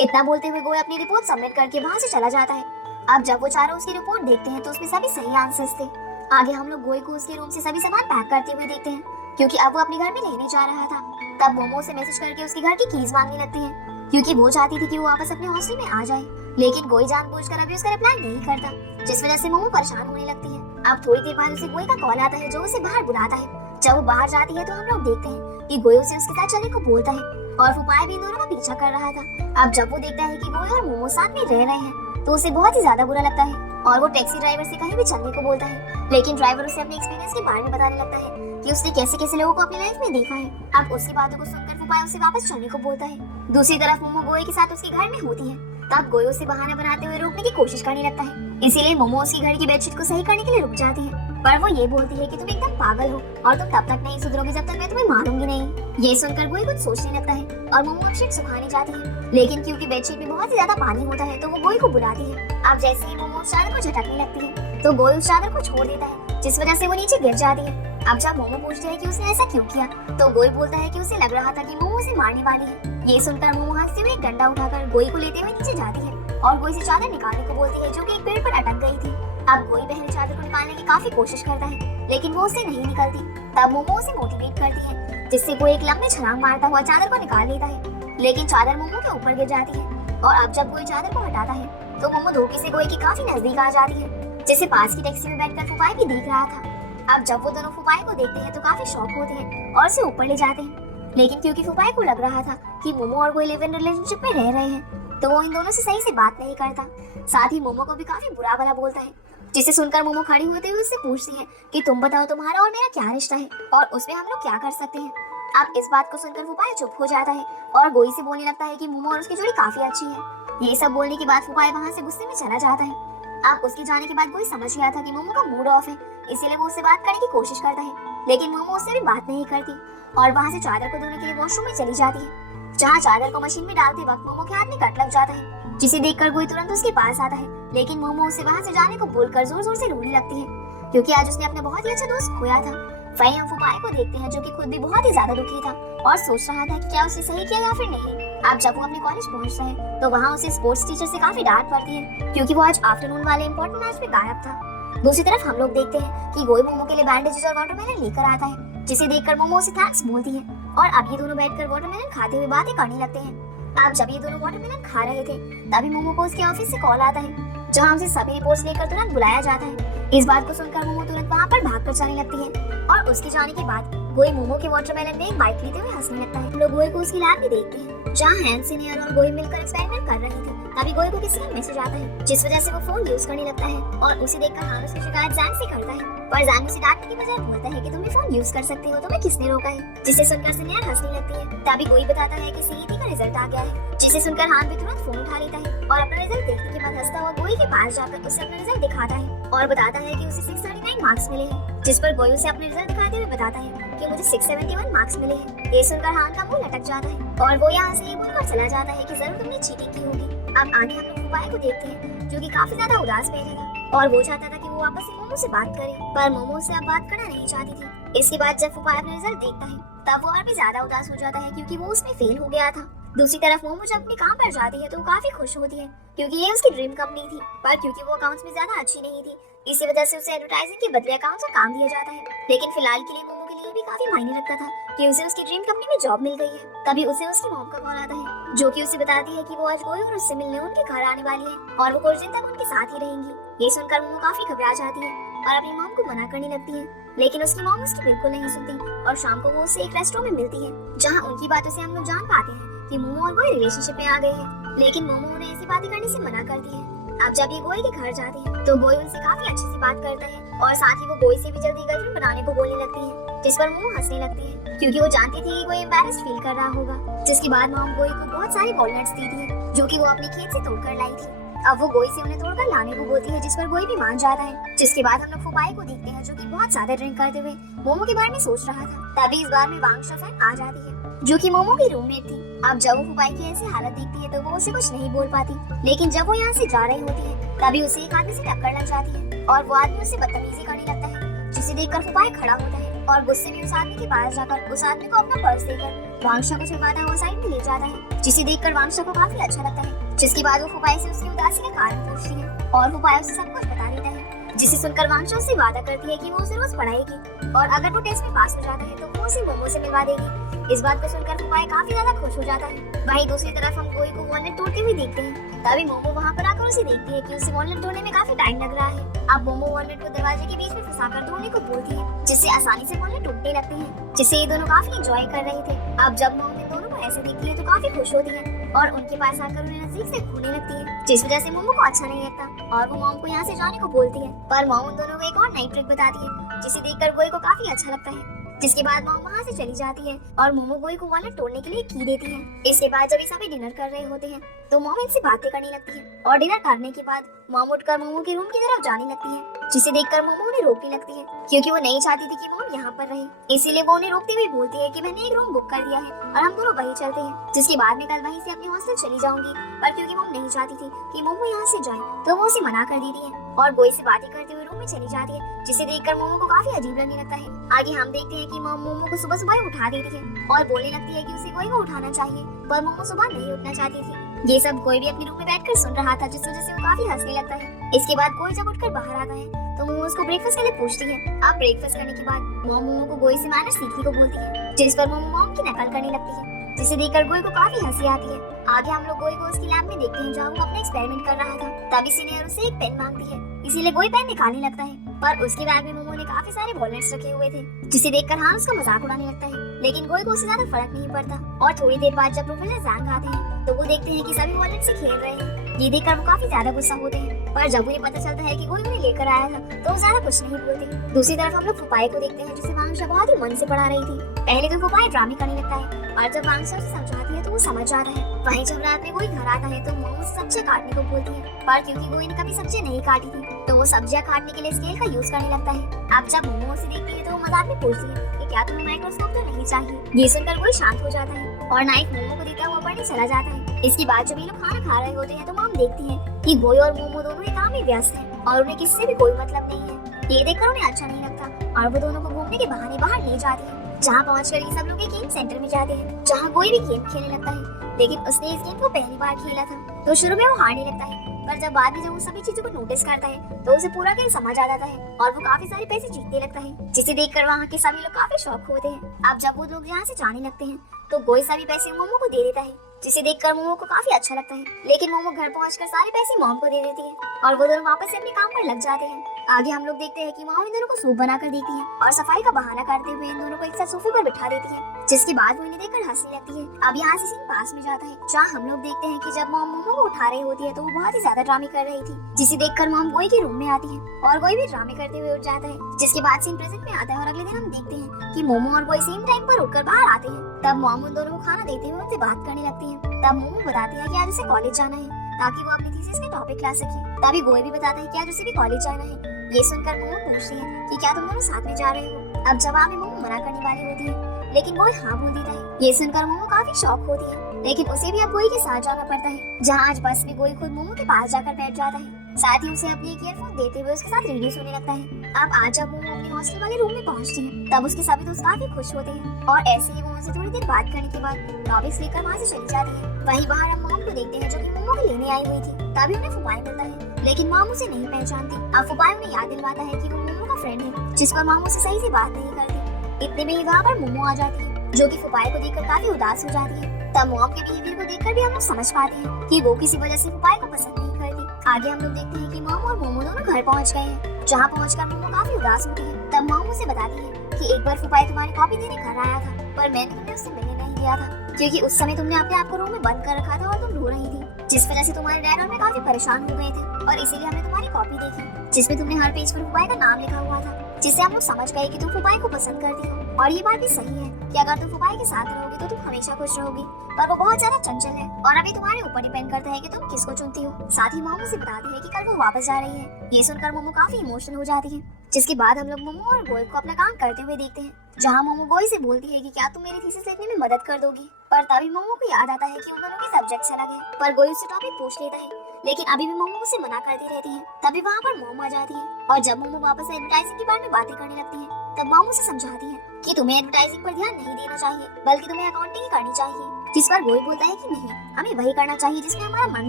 इतना बोलते हुए गोई अपनी रिपोर्ट सबमिट करके वहाँ से चला जाता है। अब जब वो चारों उसकी रिपोर्ट देखते हैं तो उसमें सभी सही आंसर्स थे। आगे हम लोग गोई को उसके रूम से सभी सामान पैक करते हुए देखते हैं, क्योंकि अब वो अपने घर में रहने जा रहा था। तब मोमो से मैसेज करके उसके घर की कीज मांगने लगती है। क्योंकि वो चाहती थी कि वो वापस अपने हॉस्टल में आ जाए। लेकिन गोई जानबूझकर अभी उसका रिप्लाई नहीं करता, जिस वजह से मोमो परेशान होने लगती है। अब थोड़ी देर बाद उसे गोई का कॉल आता है जो उसे बाहर बुलाता है। जब वो बाहर जाती है तो हम लोग देखते हैं कि गोई उसे उसके साथ चलने को बोलता है और फुपाया भी इन दोनों का पीछा कर रहा था। अब जब वो देखता है कि गोई और मोमो साथ में रह रहे हैं तो उसे बहुत ही ज्यादा बुरा लगता है और वो टैक्सी ड्राइवर से कहीं भी चलने को बोलता है। लेकिन ड्राइवर उसे अपने एक्सपीरियंस के बारे में बताने लगता है कि उसने कैसे कैसे लोगों को अपनी लाइफ में देखा है। अब उसकी बातों को सुनकर फुपाया उसे वापस चलने को बोलता है। दूसरी तरफ मोमो गोई के साथ उसके घर में होती है। तब गोई उसे बहाना बनाते हुए रोकने की कोशिश करने लगता है, इसीलिए मोमो उसकी घर की बेडशीट को सही करने के लिए रुक जाती है। पर वो ये बोलती है कि तुम एकदम पागल हो और तुम तब तक नहीं सुधरोगे जब तक मैं तुम्हें मारूंगी नहीं। ये सुनकर गोई कुछ सोचने लगता है और मोमो बेडशीट सुखाने जाती है, लेकिन क्योंकि बेडशीट में बहुत ही ज्यादा पानी होता है तो वो गोई को बुलाती है। अब जैसे ही मोमो उस चादर को झटकने लगती है तो गोई उस चादर को छोड़ देता है, जिस वजह से वो नीचे गिर जाती है। अब जब मोमो पूछती है कि उसने ऐसा क्यों किया तो गोई बोलता है कि उसे लग रहा था कि मोमो उसे मारने वाली है। ये सुनकर मोमो हंसते हुए एक डंडा उठाकर गोई को लेते हुए नीचे जाती है और गोई से चादर निकालने को बोलती है जो कि एक पेड़ पर अटक गई थी। अब गोई बहन चादर को निकालने की काफी कोशिश करता है लेकिन वो उससे नहीं निकलती। तब मोमो उसे मोटिवेट करती है, जिससे गोई एक लंबे छलांग मारता हुआ चादर को निकाल लेता है, लेकिन चादर मोमो के ऊपर गिर जाती है। और अब जब गोई चादर को हटाता है तो मोमो धोखे से गोई के काफी नजदीक आ जाती है, जिसे पास की टैक्सी में बैठकर फुफाई भी देख रहा था। अब जब वो दोनों फुफाई को देखते हैं तो काफी शॉक होते हैं और उसे ऊपर ले जाते हैं, लेकिन क्योंकि फुफाई को लग रहा था कि मोमो और गोई लिव इन रिलेशनशिप में रह रहे हैं तो वो इन दोनों से सही से बात नहीं करता। साथ ही मोमो को भी काफी बुरा भला बोलता है, जिसे सुनकर मोमो खड़ी होते हुए उससे पूछती है कि तुम बताओ तुम्हारा और मेरा क्या रिश्ता है और उसमें हम लोग क्या कर सकते हैं। अब इस बात को सुनकर फुफाई चुप हो जाता है और गोई से बोलने लगता है कि मोमो और उसकी जोड़ी काफी अच्छी है। ये सब बोलने के बाद फुफाई वहाँ से गुस्से में चला जाता है। अब उसके जाने के बाद गोई समझ गया था कि मोमो का मूड ऑफ है, इसीलिए वो उससे बात करने की कोशिश करता है, लेकिन मोमो उससे भी बात नहीं करती और वहाँ से चादर को धोने के लिए वॉशरूम में चली जाती है, जहाँ चादर को मशीन में डालते वक्त मोमो के हाथ में कट लग जाता है, जिसे देखकर गोई तुरंत उसके पास आता है। लेकिन मोमो उसे वहाँ से जाने को बोलकर जोर जोर से रोने लगती है, क्योंकि आज उसने अपना बहुत ही अच्छा दोस्त खोया था। वहीं हम फुफाई को देखते हैं जो कि खुद भी बहुत ही ज्यादा दुखी था और सोच रहा था कि क्या उसे सही किया या फिर नहीं। अब जब वो अपने कॉलेज पहुंचता है तो वहाँ उसे स्पोर्ट्स टीचर से काफी डांट पड़ती है, क्योंकि वो आज आफ्टरनून वाले इंपॉर्टेंट मैच में गायब था। दूसरी तरफ हम लोग देखते हैं कि गोई मोमो के लिए बैंडेजेस और वाटरमेलन लेकर आता है, जिसे देखकर मोमो उसे थैंक्स बोलती है और अब ये दोनों बैठकर वाटरमेलन खाते हुए बातें करने लगते हैं। अब जब ये दोनों वाटरमेलन खा रहे थे तभी मोमो को उसके ऑफिस से कॉल आता है, जहाँ उसे सभी रिपोर्ट्स लेकर तुरंत बुलाया जाता है। इस बात को सुनकर मोमो तुरंत वहाँ पर भागकर जाने लगती है और उसके जाने के बाद गोई मोमो के वाटरमेलन में एक बाइट लेते हुए हंसने लगता है। हम लोग गोई को उसकी लैब में देखते हैं, जहाँ हैंसन और गोई मिलकर एक्सपेरिमेंट कर रहे थे। तभी गोई को किसी का मैसेज आता है, जिस वजह से वो फोन यूज करने लगता है और उसे देखकर हान उसकी शिकायत जैंग से करता है, पर जैंग उसे डांटने की बजाय बोलता है कि तुम भी फोन यूज कर सकते हो, तुम्हें किसने रोका है, जिसे सुनकर सिनियर हंसने लगती है। तभी गोई बताता है कि सीईटी का रिजल्ट आ गया है, जिसे सुनकर हान भी तुरंत फोन उठा लेता है और अपना रिजल्ट देखने के बाद हंसता हुआ गोई के पास जाकर उसे अपना रिजल्ट दिखाता है और बताता है कि उसे 639 मार्क्स मिले हैं, जिस पर गोई उसे अपने रिजल्ट दिखाते हुए बताता है कि मुझे 671 मार्क्स मिले हैं। ये सुनकर हान का मुंह लटक जाता है और वो यहाँ से ये बोलकर चला जाता है कि जरूर तुमने चीटिंग की होगी। अब आगे हम लोग फुफाई को देखते हैं, जो कि काफी ज्यादा उदास बैठा था और वो चाहता था कि वो वापस से मोमो से बात करे, पर मोमो से अब बात करना नहीं चाहती थी। इसके बाद जब फुफाई अपना रिजल्ट देखता है तब वो और भी ज्यादा उदास हो जाता है, क्योंकि वो उसमें फेल हो गया था। दूसरी तरफ मोमो जब अपने काम पर जाती है तो काफी खुश होती है, क्योंकि ये उसकी ड्रीम कंपनी थी, पर क्योंकि वो अकाउंट्स में ज्यादा अच्छी नहीं थी इसी वजह से उसे एडवर्टाइजिंग के बदले अकाउंट्स का काम दिया जाता है। लेकिन फिलहाल के लिए मोमो के लिए भी काफी मायने रखता था कि उसे उसकी ड्रीम कंपनी में जॉब मिल गई है। तभी उसे उसकी मॉम का कॉल आता है, जो कि उसे बताती है कि वो आज गोई और उससे मिलने उनके घर आने वाली है और वो कुछ दिन तक उनके साथ ही रहेंगी। ये सुनकर मोमो काफी घबरा जाती है और अपनी मॉम को मना करने लगती है, लेकिन उसकी मॉम उसकी बिल्कुल नहीं सुनती और शाम को वो उससे एक रेस्टोरेंट में मिलती है, जहाँ उनकी बातों से हम लोग जान पाते हैं कि मोमो और गोई रिलेशनशिप में आ गए हैं। लेकिन मोमो उन्हें ऐसी बातें करने से मना करती है। अब जब ये गोई के घर जाते हैं तो गोई उनसे काफी अच्छे से बात करता है और साथ ही वो गोई से भी जल्दी गर्लफ्रेंड बनाने को बोलने लगती है, जिस पर मोमो हंसने लगती है, क्योंकि वो जानती थी कि गोई एम्बैरेस्ड फील कर रहा होगा। जिसके बाद मॉम गोई को बहुत सारे वॉलनट्स दी थी, जो कि वो अपने खेत से तोड़कर लाई थी। अब वो गोई से उन्हें तोड़कर लाने को बोलती है, जिस पर गोई भी मान जाता है। जिसके बाद हम लोग फुफाई को देखते हैं, जो कि बहुत ज्यादा ड्रिंक करते हुए मोमो के बारे में सोच रहा था। तभी इस बार में वांग शफन आ जाती है, जो कि मोमो की रूममेट थी। अब जब वो फुफाई की ऐसी हालत देखती है तो वो उसे कुछ नहीं बोल पाती, लेकिन जब वो यहाँ से जा रही होती है तभी उसे एक आदमी से टक्कर लग जाती है और वो आदमी उससे बदतमीजी करने लगता है, जिसे देखकर फुफाई खड़ा होता है और गुस्से में उस आदमी के पास जाकर उस आदमी को अपना पर्स देकर वांगशा को छुपाता हुआ साइड में ले जाता है, जिसे देखकर वांगशा को काफी अच्छा लगता है। जिसके बाद वो फुफाई से उसकी उदासी का कारण पूछती है और फुफाई उसे सब कुछ बता देता है, जिसे सुनकर वांगशा उससे वादा करती है कि वो उसे रोज पढ़ाएगी और अगर वो टेस्ट में पास हो जाता है तो वो उसे मोमो से मिलवा देगी। इस बात को सुनकर फुफाई काफी ज्यादा खुश हो जाता है। वहीं दूसरी तरफ हम गोई को वॉलनट तोड़ते हुए देखते हैं। तभी मोमो वहाँ पर आकर उसे देखती है कि उसे वॉलनट तोड़ने में काफी टाइम लग रहा है। अब मोमो वॉलनट को दरवाजे के बीच में फंसाकर तोड़ने को बोलती है, जिससे आसानी से वॉलनट टूटने लगती है, जिससे ये दोनों काफी एंजॉय कर रहे थे। अब जब मोमो इन दोनों को ऐसे देखती है तो काफी खुश होती है और उनके पास आकर उन्हें नजदीक से घूरने लगती है, जिस वजह से मोमो को अच्छा नहीं लगता और वो मॉम को यहाँ से जाने को बोलती है। पर मॉम उन दोनों को एक और नई ट्रिक बताती है, जिसे देखकर गोई को काफी अच्छा लगता है। जिसके बाद मॉम वहाँ से चली जाती है और मोमो गोई को वॉलनट तोड़ने के लिए की देती है। इसके बाद जब ये सभी डिनर कर रहे होते हैं तो मॉम इनसे बातें करने लगती है और डिनर करने के बाद मॉम उठकर मोमो के रूम की तरफ जाने लगती है, जिसे देखकर मोमो उन्हें रोकने लगती है क्योंकि वो नहीं चाहती थी कि मॉम यहाँ पर रहे। इसीलिए वो उन्हें रोकते हुए बोलती है कि मैंने एक रूम बुक कर दिया है और हम दोनों वहीं चलते हैं, जिसके बाद में कल वहीं से अपने हॉस्टल चली जाऊंगी। पर क्योंकि मॉम नहीं चाहती थी कि मोमो यहाँ से जाए तो वो उसे मना कर देती है और गोई से बातें करते हुए रूम में चली जाती है, जिसे देखकर मोमो को काफी अजीब लगने लगता है। आगे हम देखते हैं कि मॉम मोमो को सुबह सुबह उठा देती है और बोलने लगती है कि उसे गोई को उठाना चाहिए, पर मोमो सुबह नहीं उठना चाहती थी। ये सब गोई भी अपने रूम में बैठकर सुन रहा था, जिस वजह से वो काफी हंसने लगता है। इसके बाद गोई जब उठकर बाहर आता है तो मोमो उसको ब्रेकफास्ट के लिए पूछती है। अब ब्रेकफास्ट करने के बाद मॉम मोमो को गोई से मैनर्स सीखने को बोलती है, जिस पर मोमो मॉम की नकल करने लगती है, जिसे देखकर गोई को काफी हंसी आती है। आगे हम लोग गोई को उसकी लैब में देखते हैं जहाँ वो अपना एक्सपेरिमेंट कर रहा था। तभी सीनियर उससे एक पेन मांगती है, इसीलिए गोई पेन निकालने लगता है, पर उसके बैग में मोमो ने काफी सारे वॉलनट्स रखे हुए थे, जिसे देखकर हाँ उसका मजाक उड़ाने लगता है। लेकिन गोई को उससे ज्यादा फर्क नहीं पड़ता और थोड़ी देर बाद जब प्रोफेसर जैंग आते हैं तो वो देखते हैं कि सभी वॉलनट से खेल रहे हैं। ये देखकर वो काफी ज्यादा गुस्सा होते हैं, पर जब उन्हें पता चलता है कि गोई उन्हें लेकर आया था तो वो ज्यादा कुछ नहीं बोलते। दूसरी तरफ हम लोग फुफाई को देखते हैं, जिसे वांगशा बहुत ही मन से पढ़ा रही थी। पहले तो फुफाई ड्रामे करने लगता है और जब वांगशा उसे समझाती है तो वो समझ जाता है। वहीं जब रात में गोई घर आता है तो मोमो उसे सब्जियां काटने को बोलती है, पर क्योंकि गोई ने कभी सब्जियां नहीं काटी थी तो वो सब्जियां काटने के लिए स्केल का यूज करने लगता है। अब जब मोमो उसे देखती है तो वो मजाक में पूछती है कि क्या तुम्हें माइक्रोस्कोप तो नहीं चाहिए। ये सुनकर गोई शांत हो जाता है और नाइफ मोमो को देता हुआ पढ़ने चला जाता है। इसके बाद जब ये लोग खाना खा रहे होते हैं तो मॉम देखती है कि गोई और मोमो दोनों ही काम में व्यस्त हैं और उन्हें किससे भी कोई मतलब नहीं है। ये देखकर उन्हें अच्छा नहीं लगता और वो दोनों को घूमने के बहाने बाहर ले जाती है, जहाँ पहुंचकर ये सब लोग एक गेम सेंटर में जाते हैं, जहाँ गोई भी गेम खेलने लगता है। लेकिन उसने इस गेम को पहली बार खेला था तो शुरू में वो हारने लगता है, पर जब बाद में जब वो सभी चीजों को नोटिस करता है तो उसे पूरा खेल समझ आ जाता है और वो काफी सारे पैसे जीतने लगता है, जिसे देखकर वहाँ के सभी लोग काफी शौक होते हैं। अब जब वो लोग यहाँ से जाने लगते हैं तो गोई सभी पैसे मोमो को दे देता है, जिसे देखकर मोमो को काफी अच्छा लगता है। लेकिन मोमो घर पहुंचकर सारे पैसे मॉम को दे देती है और वो दोनों वापस से अपने काम पर लग जाते हैं। आगे हम लोग देखते हैं कि मॉम इन दोनों को सूप बनाकर देती है और सफाई का बहाना करते हुए इन दोनों को एक साथ सोफे पर बिठा देती है, जिसके बाद वो इन्हें देखकर हंसने लगती है। अब यहाँ से सीन पास में जाता है, जहाँ हम लोग देखते हैं कि जब मॉम मोमो को उठा रही होती है तो वो बहुत ही ज्यादा ड्रामे कर रही थी, जिसे देखकर मॉम गोई के रूम में आती है और गोई भी ड्रामे करते हुए उठ जाता है। जिसके बाद सीन प्रेजेंट में आता है और अगले दिन हम देखते हैं कि मोमो और गोई सेम टाइम पर उठकर बाहर आते हैं। तब मॉम उन दोनों को खाना देते हुए उनसे बात करने लगती है। तब मोमो बताती है कि आज उसे कॉलेज जाना है ताकि वो अपनी थीसिस के टॉपिक ला सके। तभी गोई भी बताता है कि आज उसे भी कॉलेज जाना है। ये सुनकर मोमो पूछती है कि क्या तुम दोनों साथ में जा रहे हो। अब जवाब में मोमो मना करने वाली होती है, लेकिन गोई हाँ बोल देता है। ये सुनकर मोमो काफी शॉक होती है, लेकिन उसे भी अब गोई के साथ जाना पड़ता है, जहाँ आज बस में गोई खुद मोमो के पास जाकर बैठ जाता है। साथ ही उसे अपनी एक ईयरफोन देते हुए उसके साथ रेडियो सुनने लगता है। अब आज जब मोमो अपने हॉस्टल वाले रूम में पहुंचती है तब उसके सभी दोस्त काफी खुश होते हैं और ऐसे ही वो उनसे थोड़ी देर बात करने के बाद टॉपिक्स लेकर वहाँ से चली जाती है। वहीं बाहर हम मॉम को देखते हैं जो कि मोमो को लेने आई हुई थी। तभी उन्हें फुफाई मिलता है, लेकिन मॉम उसे नहीं पहचानती। अब फुफाई उन्हें याद दिलवाता है कि वो मोमो का फ्रेंड है, जिस पर मॉम उसे सही से बात नहीं करती। इतने में ही वहाँ पर मोमो आ जाती है, जो कि फुफाई को देखकर काफी उदास हो जाती है। तब मॉम के बिहेवियर को देखकर भी हम लोग समझ पाते हैं कि वो किसी वजह से फुफाई को पसंद नहीं करती। आगे हम लोग देखते हैं कि मॉम और मोमो दोनों घर पहुंच गए हैं, जहाँ पहुंचकर मोमो काफी उदास होती है। तब मॉम उसे बताती है कि एक बार फुफाई तुम्हारी कॉपी देने घर आया था, पर मैंने तुम्हें उससे मिलने नहीं दिया था क्योंकि उस समय तुमने अपने आप को रूम में बंद कर रखा था और तुम रो रही थी, जिस वजह से तुम्हारे डैड और मैं काफी परेशान हो गए थे और इसीलिए हमने तुम्हारी कॉपी देखी जिसमें तुमने हर पेज पर फुफाई का नाम लिखा हुआ था, जिससे हम लोग समझ गए कि तुम फुफाई को पसंद करती हो। और ये बात भी सही है कि अगर तुम फुफाई के साथ रहोगी तो तुम हमेशा खुश रहोगी, पर वो बहुत ज्यादा चंचल है और अभी तुम्हारे ऊपर डिपेंड करता है कि तुम किसको चुनती हो। साथ ही मोमो से बताती है कि कल वो वापस जा रही है। ये सुनकर मोमो काफी इमोशनल हो जाती है, जिसके बाद हम लोग मोमो और गोई को अपना काम करते हुए देखते हैं, जहाँ मोमो गोई से बोलती है कि क्या तुम मेरी थीसिस लिखने में मदद कर दोगी। पर तभी मोमो को याद आता है कि उन दोनों के सब्जेक्ट्स अलग हैं, पर गोई उससे टॉपिक पूछ लेता है, लेकिन अभी भी मोमो उसे मना करती रहती है। तभी वहाँ पर मोमो आ जाती है और जब मोमो वापस एडवर्टाइजिंग के बारे में बातें करने लगती है तब मोमो उसे समझाती है कि तुम्हें एडवर्टाइजिंग पर ध्यान नहीं देना चाहिए बल्कि तुम्हें अकाउंटिंग ही करनी चाहिए। जिस पर गोई बोलता है कि नहीं, हमें वही करना चाहिए जिसमें हमारा मन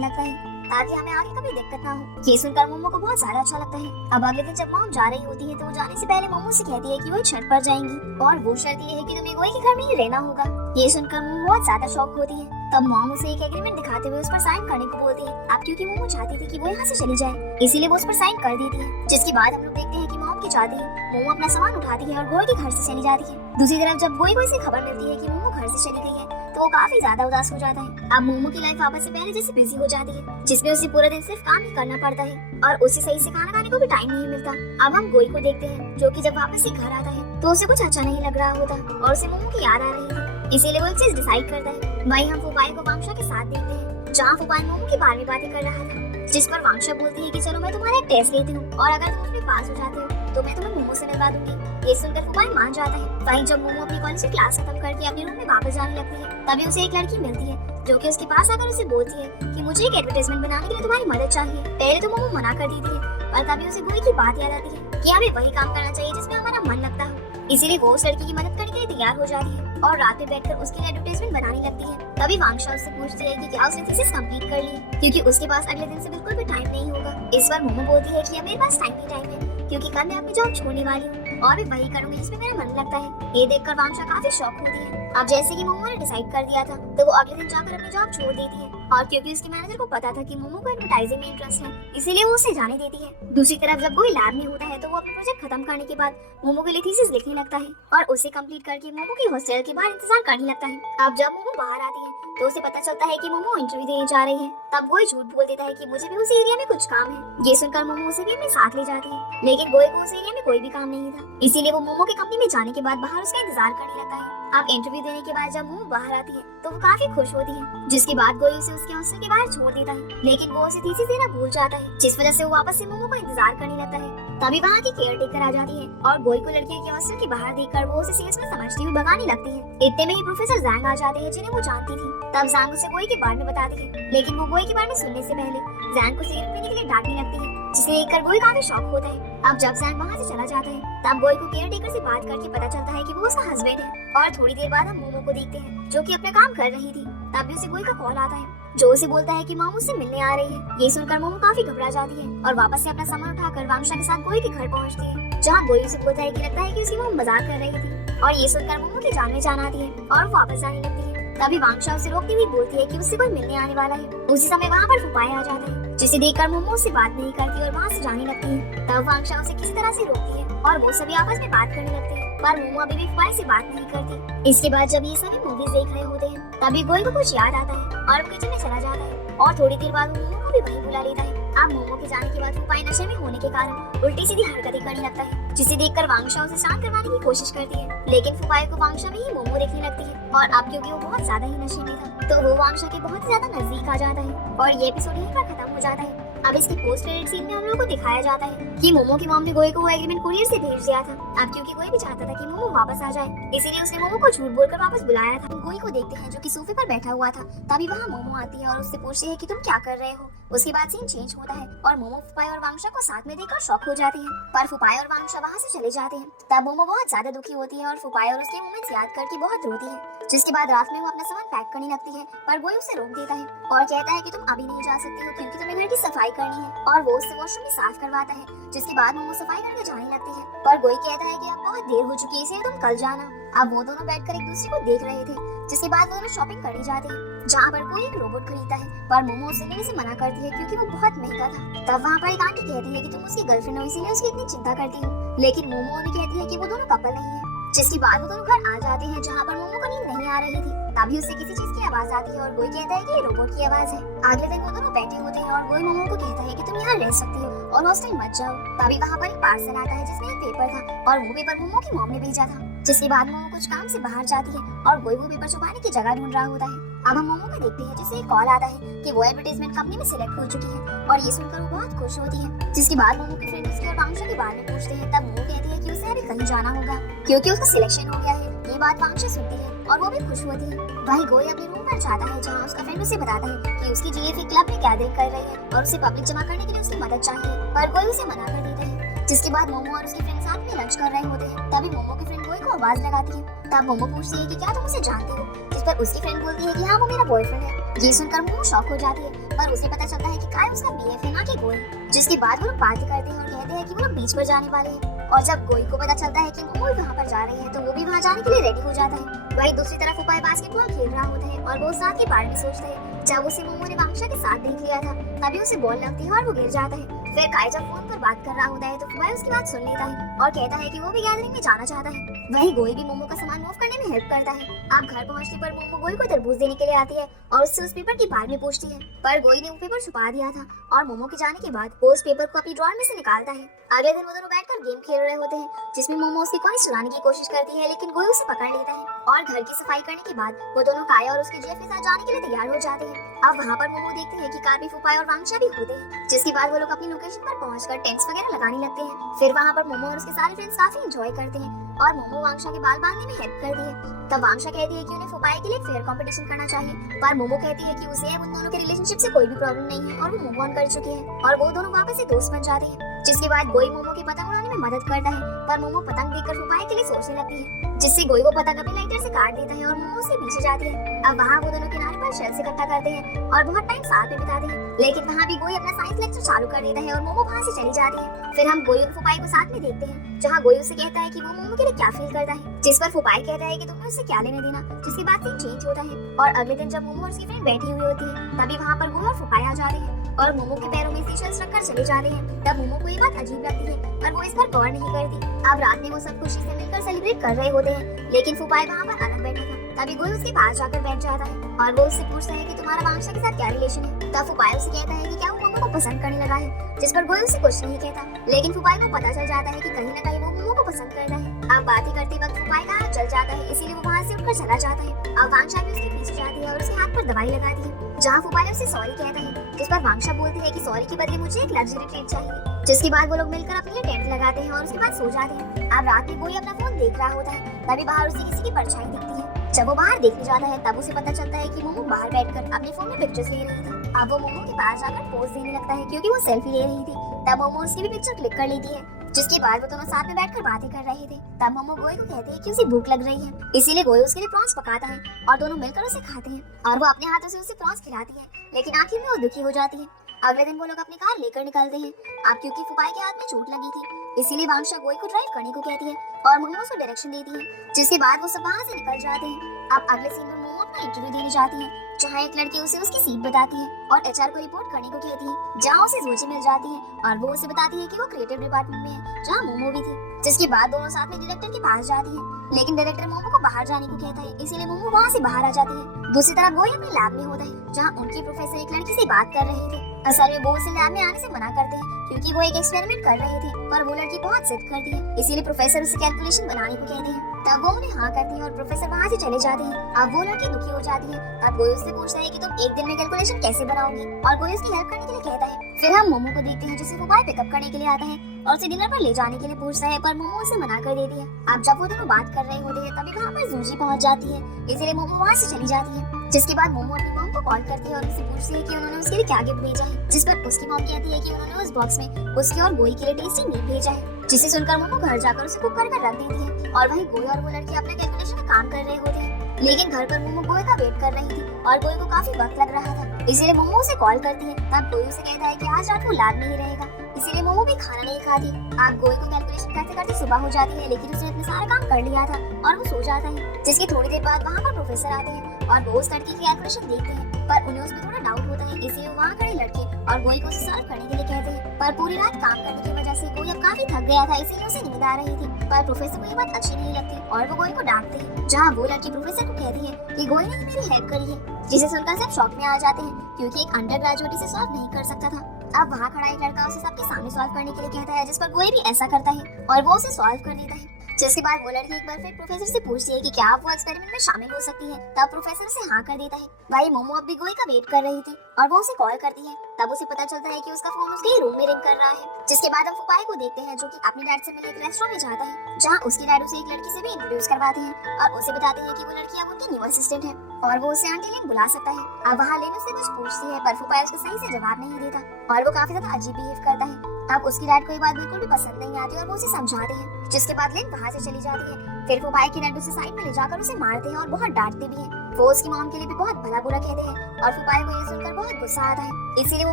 लगता है। ताकि हमें आगे कभी दिक्कत ना हो। ये सुनकर मोमो को बहुत ज्यादा अच्छा लगता है। अब अगले दिन जब मॉम जा रही होती है तो वो जाने से पहले मोमो से कहती है कि वो छत पर जाएंगी और वो शर्त ये है कि तुम्हें गोई के घर में ही रहना होगा। ये सुनकर मोमो बहुत ज्यादा शॉक होती है। तब मॉम उसे एक एग्रीमेंट दिखाते हुए उस पर साइन करने को बोलती है। अब क्योंकि मोमो चाहती थी कि वो यहाँ से चली जाए, इसीलिए वो उस पर साइन कर देती है। जिसके बाद हम लोग देखते हैं कि मॉम की चाहती है मोमो अपना सामान उठाती है और गोई के घर से चली जाती है। दूसरी तरफ जब गोई को इसे खबर मिलती है कि मोमो घर से चली गई है तो वो काफी ज्यादा उदास हो जाता है। अब मोमो की लाइफ वापस से पहले जैसे बिजी हो जाती है, जिसमें उसे पूरा दिन सिर्फ काम ही करना पड़ता है और उसे सही से खाना खाने को भी टाइम नहीं मिलता। अब हम गोई को देखते हैं जो कि जब वापस से घर आता है तो उसे कुछ अच्छा नहीं लग रहा होता और उसे मोमो की याद आ रही थी, इसीलिए वो एक चीज डिसाइड करता है। वहीं हम फुपाई को वांगशा के साथ देखते हैं जहाँ फुपाई मोमो के बारे में बातें कर रहा था, जिस पर वांगशा बोलती है कि चलो मैं तुम्हारा एक टेस्ट लेती हूँ और अगर तुम उसमें पास हो जाते हो तो मैं तुम्हें मोमो से मिलवा दूंगी। ये सुनकर फुपाई मान जाता है। वहीं जब मोमो अपनी कॉलेज की क्लास खत्म करके अपने रूम में वापस जाने लगती है तभी उसे एक लड़की मिलती है जो कि उसके पास आकर उसे बोलती है कि मुझे एक एडवर्टाइजमेंट बनाने के लिए तुम्हारी मदद चाहिए। पहले तो मोमो मना कर देती है पर तभी उसे गोई की बात याद आती है कि हमें वही काम करना चाहिए जिसमें हमारा मन लगता है, इसीलिए वो उस लड़की की मदद करने के लिए तैयार हो जाती है और रात में बैठकर उसके लिए एडवर्टाइजमेंट बनाने लगती है। तभी वांगशा उससे पूछती है कि क्या उसने थीसिस कंप्लीट कर ली क्योंकि उसके पास अगले दिन से बिल्कुल भी टाइम नहीं होगा। इस बार मोमो बोलती है कि मेरे पास टाइम ही टाइम है क्योंकि कल मैं अपनी जॉब छोड़ने वाली हूँ और मैं वही करूंगी जिसमें मेरा मन लगता है। ये देखकर वांगशा काफी शॉक होती है। अब जैसे कि मोमो ने डिसाइड कर दिया था तो वो अगले दिन जाकर अपनी जॉब छोड़ देती है और क्योंकि उसके मैनेजर को पता था कि मोमो को एडवर्टाइजिंग में इंटरेस्ट है इसीलिए वो उसे जाने देती है। दूसरी तरफ जब वो लैब में होता है तो वो अपना प्रोजेक्ट खत्म करने के बाद मोमो के लिए थीसिस लिखने लगता है और उसे कंप्लीट करके मोमो की हॉस्टल के बाहर इंतजार करने लगता है। अब जब मोमो बाहर आती है तो उसे पता चलता है कि मोमो इंटरव्यू देने जा रही है। तब वो झूठ बोल देता है कि मुझे भी उस एरिया में कुछ काम है। ये सुनकर मोमो उसे भी अपने साथ ले जाती है लेकिन गोई को उस एरिया में कोई भी काम नहीं था, इसीलिए वो मोमो के कंपनी में जाने के बाद बाहर उसका इंतजार करने लगता है। अब इंटरव्यू देने के बाद जब मोमो बाहर आती है तो वो काफी खुश होती है, जिसके बाद गोई उसे उसके हॉस्टल के बाहर छोड़ देता है लेकिन वो उसे थीसिस देना भूल जाता है, जिस वजह से वो वापस से मोमो का इंतजार करने लगता है। तभी वहाँ की केयर टेकर आ जाती है और गोई को लड़कियों के हॉस्टल के बाहर देखकर वो उसे सीरियस में समझती हुई भगाने लगती है। इतने में ही प्रोफेसर जैंग आ जाते हैं जिन्हें वो जानती थी। तब जैंग उसे गोई के बारे में बताती है लेकिन वो गोई के बारे में सुनने से पहले जैंग को सिगरेट पीने के लिए डांटने लगती है, जिसे देखकर गोई काफी शॉक होता है। अब जब जैंग वहाँ से चला जाता है तब गोई को केयर टेकर से बात करके पता चलता है कि वो उसका हस्बैंड है और थोड़ी देर बाद हम मोमो को देखते हैं जो कि अपना काम कर रही थी। तभी उसे गोई का कॉल आता है जो उसे बोलता है कि मामू उससे मिलने आ रही है। ये सुनकर मोमो काफी घबरा जाती है और वापस से अपना सामान उठाकर वांगशा के साथ गोई के घर पहुंचती है जहाँ गोई उसे बोलता है कि लगता है कि उसकी मोमो मजाक कर रही थी और ये सुनकर मोमो की जान में जान आती है और वो वापस जाने लगती है। तभी वांगशा उसे रोकती हुई बोलती है कि उससे कोई मिलने आने वाला है। उसी समय वहाँ पर फुपाई आ जाता है जिसे देखकर मोमो उससे बात नहीं करती और वहाँ से जाने लगती है। तब वांगशा उसे किसी तरह से रोकती है और वो सभी आपस में बात करने लगते हैं पर मोमो अभी भी फुपाई से बात नहीं करती। इसके बाद जब ये सभी मूवीज देख रहे होते हैं तभी गोई को कुछ याद आता है और वो किचन में चला जाता है और थोड़ी देर बाद वो मोमो को भी वहीं बुला लेता है। अब मोमो के जाने के बाद फुपाई नशे में होने के कारण उल्टी सीधी हरकतें करने लगता है, जिसे देखकर वांगशा उसे शांत करवाने की कोशिश करती है लेकिन फुपाई को वांगशा में ही मोमो देखने लगती है और अब क्योंकि वो बहुत ज्यादा ही नशे में था तो वो वांगशा के बहुत ज्यादा नजदीक आ जाता है और ये एपिसोड यहीं पर खत्म हो जाता है। अब इसके पोस्ट क्रेडिट सीन में हम लोगों को दिखाया जाता है कि मोमो की मॉम ने गोई को वो एग्रीमेंट कुरियर से भेज दिया था। अब क्योंकि गोई भी चाहता था कि मोमो वापस आ जाए इसीलिए उसने मोमो को झूठ बोलकर वापस बुलाया था। गोई को देखते हैं जो कि सोफे पर बैठा हुआ था। तभी वहाँ मोमो आती है और उससे पूछती है कि तुम क्या कर रहे हो। उसके बाद सीन चेंज होता है और मोमो फुपाई और वांगशा को साथ में देखकर शॉक हो जाती है पर फुपाई और वांगशा वहाँ से चले जाते हैं। तब मोमो बहुत ज्यादा दुखी होती है और फुपाई और उसके मोमेंट्स याद करके बहुत रोती है, जिसके बाद रात में वो अपना सामान पैक करने लगती है पर गोई उसे रोक देता है और कहता है कि तुम अभी नहीं जा सकती हो क्योंकि तुम्हें घर की सफाई करनी है और वो उससे वॉशरूम भी साफ करवाता है। जिसके बाद मोमो सफाई करके जाने लगती है पर गोई कहता है कि अब बहुत देर हो चुकी है इसलिए तुम कल जाना। अब वो दोनों बैठकर एक दूसरे को देख रहे थे, जिसके बाद वो दोनों शॉपिंग करने जाते हैं जहाँ पर कोई एक रोबोट खरीदता है पर मोमो उसे लेने से मना करती है क्योंकि वो बहुत महंगा था। तब वहाँ पर एक आंटी कहती है कि तुम उसकी गर्लफ्रेंड हो इसीलिए उसकी इतनी चिंता करती हो, लेकिन मोमो उन्हें कहती है कि वो दोनों कपल नहीं है। जिसके बाद वो दोनों घर आ जाते हैं जहाँ पर मोमो को नींद नहीं आ रही थी। तभी उसे किसी चीज की आवाज आती है और गोई कहता है कि ये रोबोट की आवाज है। अगले दिन वो दोनों बैठे होते हैं और गोई मोमो को कहता है कि तुम यहाँ रह सकती हो और हॉस्टल मत जाओ। तभी वहाँ पर एक पार्सल आता है जिसमें एक पेपर था और वो पेपर मोमो की मॉम ने भेजा था। जिसके बाद मोमो कुछ काम से बाहर जाती है और गोई वो पेपर छुपाने की जगह ढूंढ रहा होता है। अब हम मोमो को देखते हैं जिसे एक कॉल आता है कि वो एडवर्टाइजमेंट कंपनी में सिलेक्ट हो चुकी है और ये सुनकर वो बहुत खुश होती है। जिसके बाद मोमो के फ्रेंड उसके और वांगशा के बारे में पूछते हैं। तब मोमो कहती है कि उसे अभी कहीं जाना होगा क्योंकि उसका सिलेक्शन हो गया है। ये बात वांगशा सुनती है और वो भी खुश होती है। वहीं गोई अपने रूम पर जाता है जहाँ उसका फ्रेंड उसे बताता है कि उसकी जीएफए क्लब में गैदरिंग कर रही है और उसे पब्लिक जमा करने के लिए उसकी मदद चाहिए पर गोई उसे मना कर देता है। जिसके बाद मोमो और उसके फ्रेंड साथ में लंच कर रहे होते हैं। तभी मोमो के फ्रेंड गोई को आवाज लगाती है। तब मोमो पूछती है कि क्या तुम उसे जानते हो, जिस पर उसकी फ्रेंड बोलती है कि हाँ वो मेरा बॉयफ्रेंड है। ये सुनकर मोमो शॉक हो जाती है, पर उसे पता चलता है कि काय उसका बीएफ है, ना कि गोई। जिसके बाद वो लोग बात करते हैं और कहते हैं कि वो लोग बीच पर जाने वाले हैं। और जब गोई को पता चलता है कि मोमो वहाँ पर जा रही है तो वो भी वहाँ जाने के लिए रेडी हो जाता है। वहीं दूसरी तरफ उपाय बास्केटबॉल खेल रहा होता है और वो साथ के बारे में सोचता है। जब उसे मोमो ने वांगशा के साथ देख लिया था तभी उसे बॉल लगती है और वो गिर जाता है। फिर काय जब फोन पर बात कर रहा होता है तो फुबाई उसकी बात सुन लेता है और कहता है कि वो भी गैदरिंग में जाना चाहता है। वहीं गोई भी मोमो का सामान मूव करने में हेल्प करता है। अब घर पहुंचने पर मोमो गोई को तरबूज देने के लिए आती है और उससे उस पेपर के बारे में पूछती है, पर गोई ने वो पेपर छुपा दिया था और मोमो के जाने के बाद वो उस पेपर को अपनी ड्रॉअर में से निकालता है। अगले दिन वो दोनों बैठकर गेम खेल रहे होते हैं जिसमें मोमो उसकी कॉइंस चुराने की कोशिश करती है, लेकिन गोई उसे पकड़ लेता है। और घर की सफाई करने के बाद वो दोनों काया और उसके जीएफ के साथ जाने के लिए तैयार हो जाते हैं। अब वहाँ पर मोमो देखते हैं कि कार्बी, फुपाई और वांगशा भी होते हैं, जिसके बाद वो लोग अपनी लोकेशन पर पहुंचकर टेंट्स वगैरह लगाने लगते हैं। फिर वहाँ पर मोमो और उसके सारे फ्रेंड्स काफी एंजॉय करते हैं और मोमो वांगशा के बाल बांधने में हेल्प करती है। तब वांगशा कहती है कि उन्हें फुपाई के लिए फेयर कंपटीशन करना चाहिए, पर मोमो कहती है कि उसे अब उन दोनों के रिलेशनशिप से कोई भी प्रॉब्लम नहीं है और वो मूव ऑन कर चुकी है और वो दोनों वापस से दोस्त बन जाते हैं। जिसके बाद गोई मोमो की पतंग उड़ाने में मदद करता है, पर मोमो पतंग देखकर फुपाई के लिए सोचने लगती है, जिससे गोई वो पतंग अपने लाइटर से काट देता है और मोमो उसके पीछे जाती है। अब वहाँ वो दोनों किनारे पर शेल्स इकट्ठा करते हैं और बहुत टाइम साथ में बिताते हैं, लेकिन वहाँ भी गोई अपना साइंस लेक्चर चालू कर देता है और मोमो वहाँ से चली जाती है। फिर हम गोई और फुपाई को साथ में देखते हैं, जहाँ गोई उसे कहता है कि वो मोमो के लिए क्या फील करता है, जिस पर फुपाई कहता है कि तुम्हें उससे क्या लेना देना, जिसके बाद सीन चेंज होता है। और अगले दिन जब मोमो और उसकी फ्रेंड बैठी हुई होती है तभी वहाँ पर गोई और फुपाई आ जाते हैं और मोमो के पैरों में सीशल्स रखकर चले जाते हैं। तब मोमो को ये बात अजीब लगती है पर वो इस पर गौर नहीं करती। अब रात में वो सब खुशी से मिलकर सेलिब्रेट कर रहे होते हैं, लेकिन फुपाई वहाँ पर अलग बैठा था। तभी गोई उसके पास जाकर बैठ जाता है और वो उससे पूछता है कि तुम्हारा वांगशा के साथ क्या रिलेशन है। तब फुपाई उसे कहता है कि क्या वो मोमो को पसंद करने लगा है, जिस पर गोई उसे कुछ नहीं कहता, लेकिन फुपाई को पता चल जाता है कि कहीं न कहीं वो मोमो को पसंद करता है। अब बात ही करते वक्त फुपाई का हाथ जल जाता है, इसीलिए वो वहाँ से उठकर चला जाता है। अब वांगशा भी उसके पीछे जाती है और उसके हाथ पर दवाई लगाती है, जहाँ फुपाई उसे सॉरी कहता है, जिस पर वांगशा बोलती है कि सॉरी के बदले मुझे एक लग्जरी ट्रीट चाहिए। जिसके बाद वो लोग मिलकर अपने लिए टेंट लगाते हैं और उसके बाद सो जाते हैं। अब रात में गोई अपना फोन देख रहा होता है, तभी बाहर उसे किसी की परछाई दिखती है। जब वो बाहर देखने जाता है तब उसे पता चलता है कि मोमो बाहर बैठकर अपने फोन में पिक्चर्स ले रही थी। अब वो मोमो के पास जाकर पोज देने लगता है क्योंकि वो सेल्फी ले रही थी। तब मोमो उसकी भी पिक्चर क्लिक कर लेती है, जिसके बाद वो दोनों साथ में बैठकर बातें कर रहे थे। तब मोमो गोई को कहते हैं कि उसे भूख लग रही है, इसीलिए गोई उसके लिए प्रॉन्स पकाता है और दोनों मिलकर उसे खाते हैं और वो अपने हाथों से उसे प्रॉन्स खिलाती है, लेकिन आखिर में वो दुखी हो जाती है। अगले दिन वो लोग अपनी कार लेकर निकलते हैं। अब क्योंकि फुपाई के हाथ में चोट लगी थी, इसीलिए वांगशा गोई को ड्राइव करने को कहती है और मोमो उसको डायरेक्शन देती है, जिसके बाद वो सब वहाँ से निकल जाते हैं। अब अगले सीन में मोमो अपना इंटरव्यू देने जाती है, जहाँ एक लड़की उसे उसकी सीट बताती है और एचआर को रिपोर्ट करने को कहती है, जहाँ उसे सूची मिल जाती है और वो उसे बताती है कि वो क्रिएटिव डिपार्टमेंट में है, जहाँ मोमो भी थी। जिसके बाद दोनों साथ में डायरेक्टर के पास जाती है, लेकिन डायरेक्टर मोमो को बाहर जाने को कहता है, इसीलिए मोमो वहाँ से बाहर आ जाती है। दूसरी तरफ गोई अपने लैब में होता है, जहाँ उनके प्रोफेसर एक लड़की से बात कर रहे थे। असल में वो उसे लैब में आने से मना करते हैं क्योंकि वो एक एक्सपेरिमेंट कर रहे थे, पर वो लड़की बहुत जिद करती है, इसीलिए प्रोफेसर उसे कैलकुलेशन बनाने को कहते हैं। तब वो उन्हें हाँ करती है और प्रोफेसर वहाँ से चले जाते हैं। अब वो लड़की दुखी हो जाती है। अब गोई उससे पूछता है कि तुम एक दिन में कैलकुलेशन कैसे बनाओगी, और गोई उसकी हेल्प करने के लिए कहता है। फिर हम मोमो को देखते हैं जिसे फुपाई पिकअप करने के लिए आता है और उसे डिनर पर ले जाने के लिए पूछता है, पर मोमो उसे मना कर देती है। अब जब वो दोनों बात कर रहे होते हैं तभी वहाँ पर जूजी पहुँच जाती है, इसीलिए मोमो वहाँ से चली जाती है। जिसके बाद मोमो अपनी मॉम को कॉल करती है और उससे पूछती है कि उन्होंने उसके लिए क्या गिफ्ट भेजा है, जिस पर उसकी मॉम कहती है कि उन्होंने उस बॉक्स में उसकी और गोई के लिए टेस्टी मीट भेजा है। जिसे सुनकर मोमो घर जाकर उसे कुक कर रख देती है और वहीं गोई और वो लड़की अपने कैलकुलेशन में काम कर रहे होते हैं। लेकिन घर पर मोमो गोई का वेट कर रही थी और गोई को काफी वक्त लग रहा था, इसीलिए मोमो उसे कॉल करती है। तब गोई उसे कहता है कि आज रात वो लैब में ही रहेगा, इसीलिए मोमो भी खाना नहीं खाती। आप गोई को कैलकुलेशन करते करते सुबह हो जाती है, लेकिन उसने अपना सारा काम कर लिया था और वो सो जाता है। जिसकी थोड़ी देर बाद वहाँ पर प्रोफेसर आते हैं और वो उस लड़की की कैलकुलेशन देखते हैं, पर उन्हें उसमें थोड़ा डाउट होता है, इसीलिए वहाँ खड़े लड़के और गोई को उसे सॉल्व करने के लिए कहते हैं। पर पूरी रात काम करने की वजह से गोई अब काफी थक गया था, इसीलिए उसे नींद आ रही थी। पर प्रोफेसर को ये बात अच्छी नहीं लगती और वो गोई को डांटते हैं, जहाँ वो लड़की प्रोफेसर को कहती है कि गोई ने मेरी हेल्प करी है, जिसे सुनकर सब शॉक में आ जाते हैं क्योंकि एक अंडर ग्रेजुएट इसे सॉल्व नहीं कर सकता था। अब वहाँ खड़ा एक लड़का उसे सबके सामने सॉल्व करने के लिए कहता है, जिस पर गोई भी ऐसा करता है और वो उसे सॉल्व कर देता है। जिसके बाद वो लड़की एक बार फिर प्रोफेसर से पूछती है कि क्या आप वो एक्सपेरिमेंट में शामिल हो सकती है। तब प्रोफेसर उसे हाँ कर देता है। भाई मोमो अब भी गोई का वेट कर रही थी और वो उसे कॉल करती है। तब उसे पता चलता है कि उसका फोन उसके रूम में रिंग कर रहा है। जिसके बाद हम फुपाई को देखते हैं जो कि अपने डैड से मिलने एक रेस्टोरेंट में जाता है, जहाँ उसके डैड उसे एक लड़की से भी इंट्रोड्यूस करवाते हैं और उसे बताते हैं कि वो लड़की अब उनकी न्यू असिस्टेंट है और वो उसे आंटी लेन बुला सकता है। अब वहाँ लेन उससे कुछ पूछती है पर फुपाई उसको सही से जवाब नहीं देता और वो काफी ज्यादा अजीब बिहेव करता है। अब उसकी डैड को ये बात बिल्कुल भी पसंद नहीं आती और वो उसे समझाते हैं। जिसके बाद लेन वहाँ से चली जाती है। फिर फुफाई की नड्डू से साइड में ले जाकर उसे मारते हैं और बहुत डांटते भी हैं। वो उसकी मॉम के लिए भी बहुत भला बुरा कहते हैं और फुफाई को ये सुनकर बहुत गुस्सा आता है, इसीलिए वो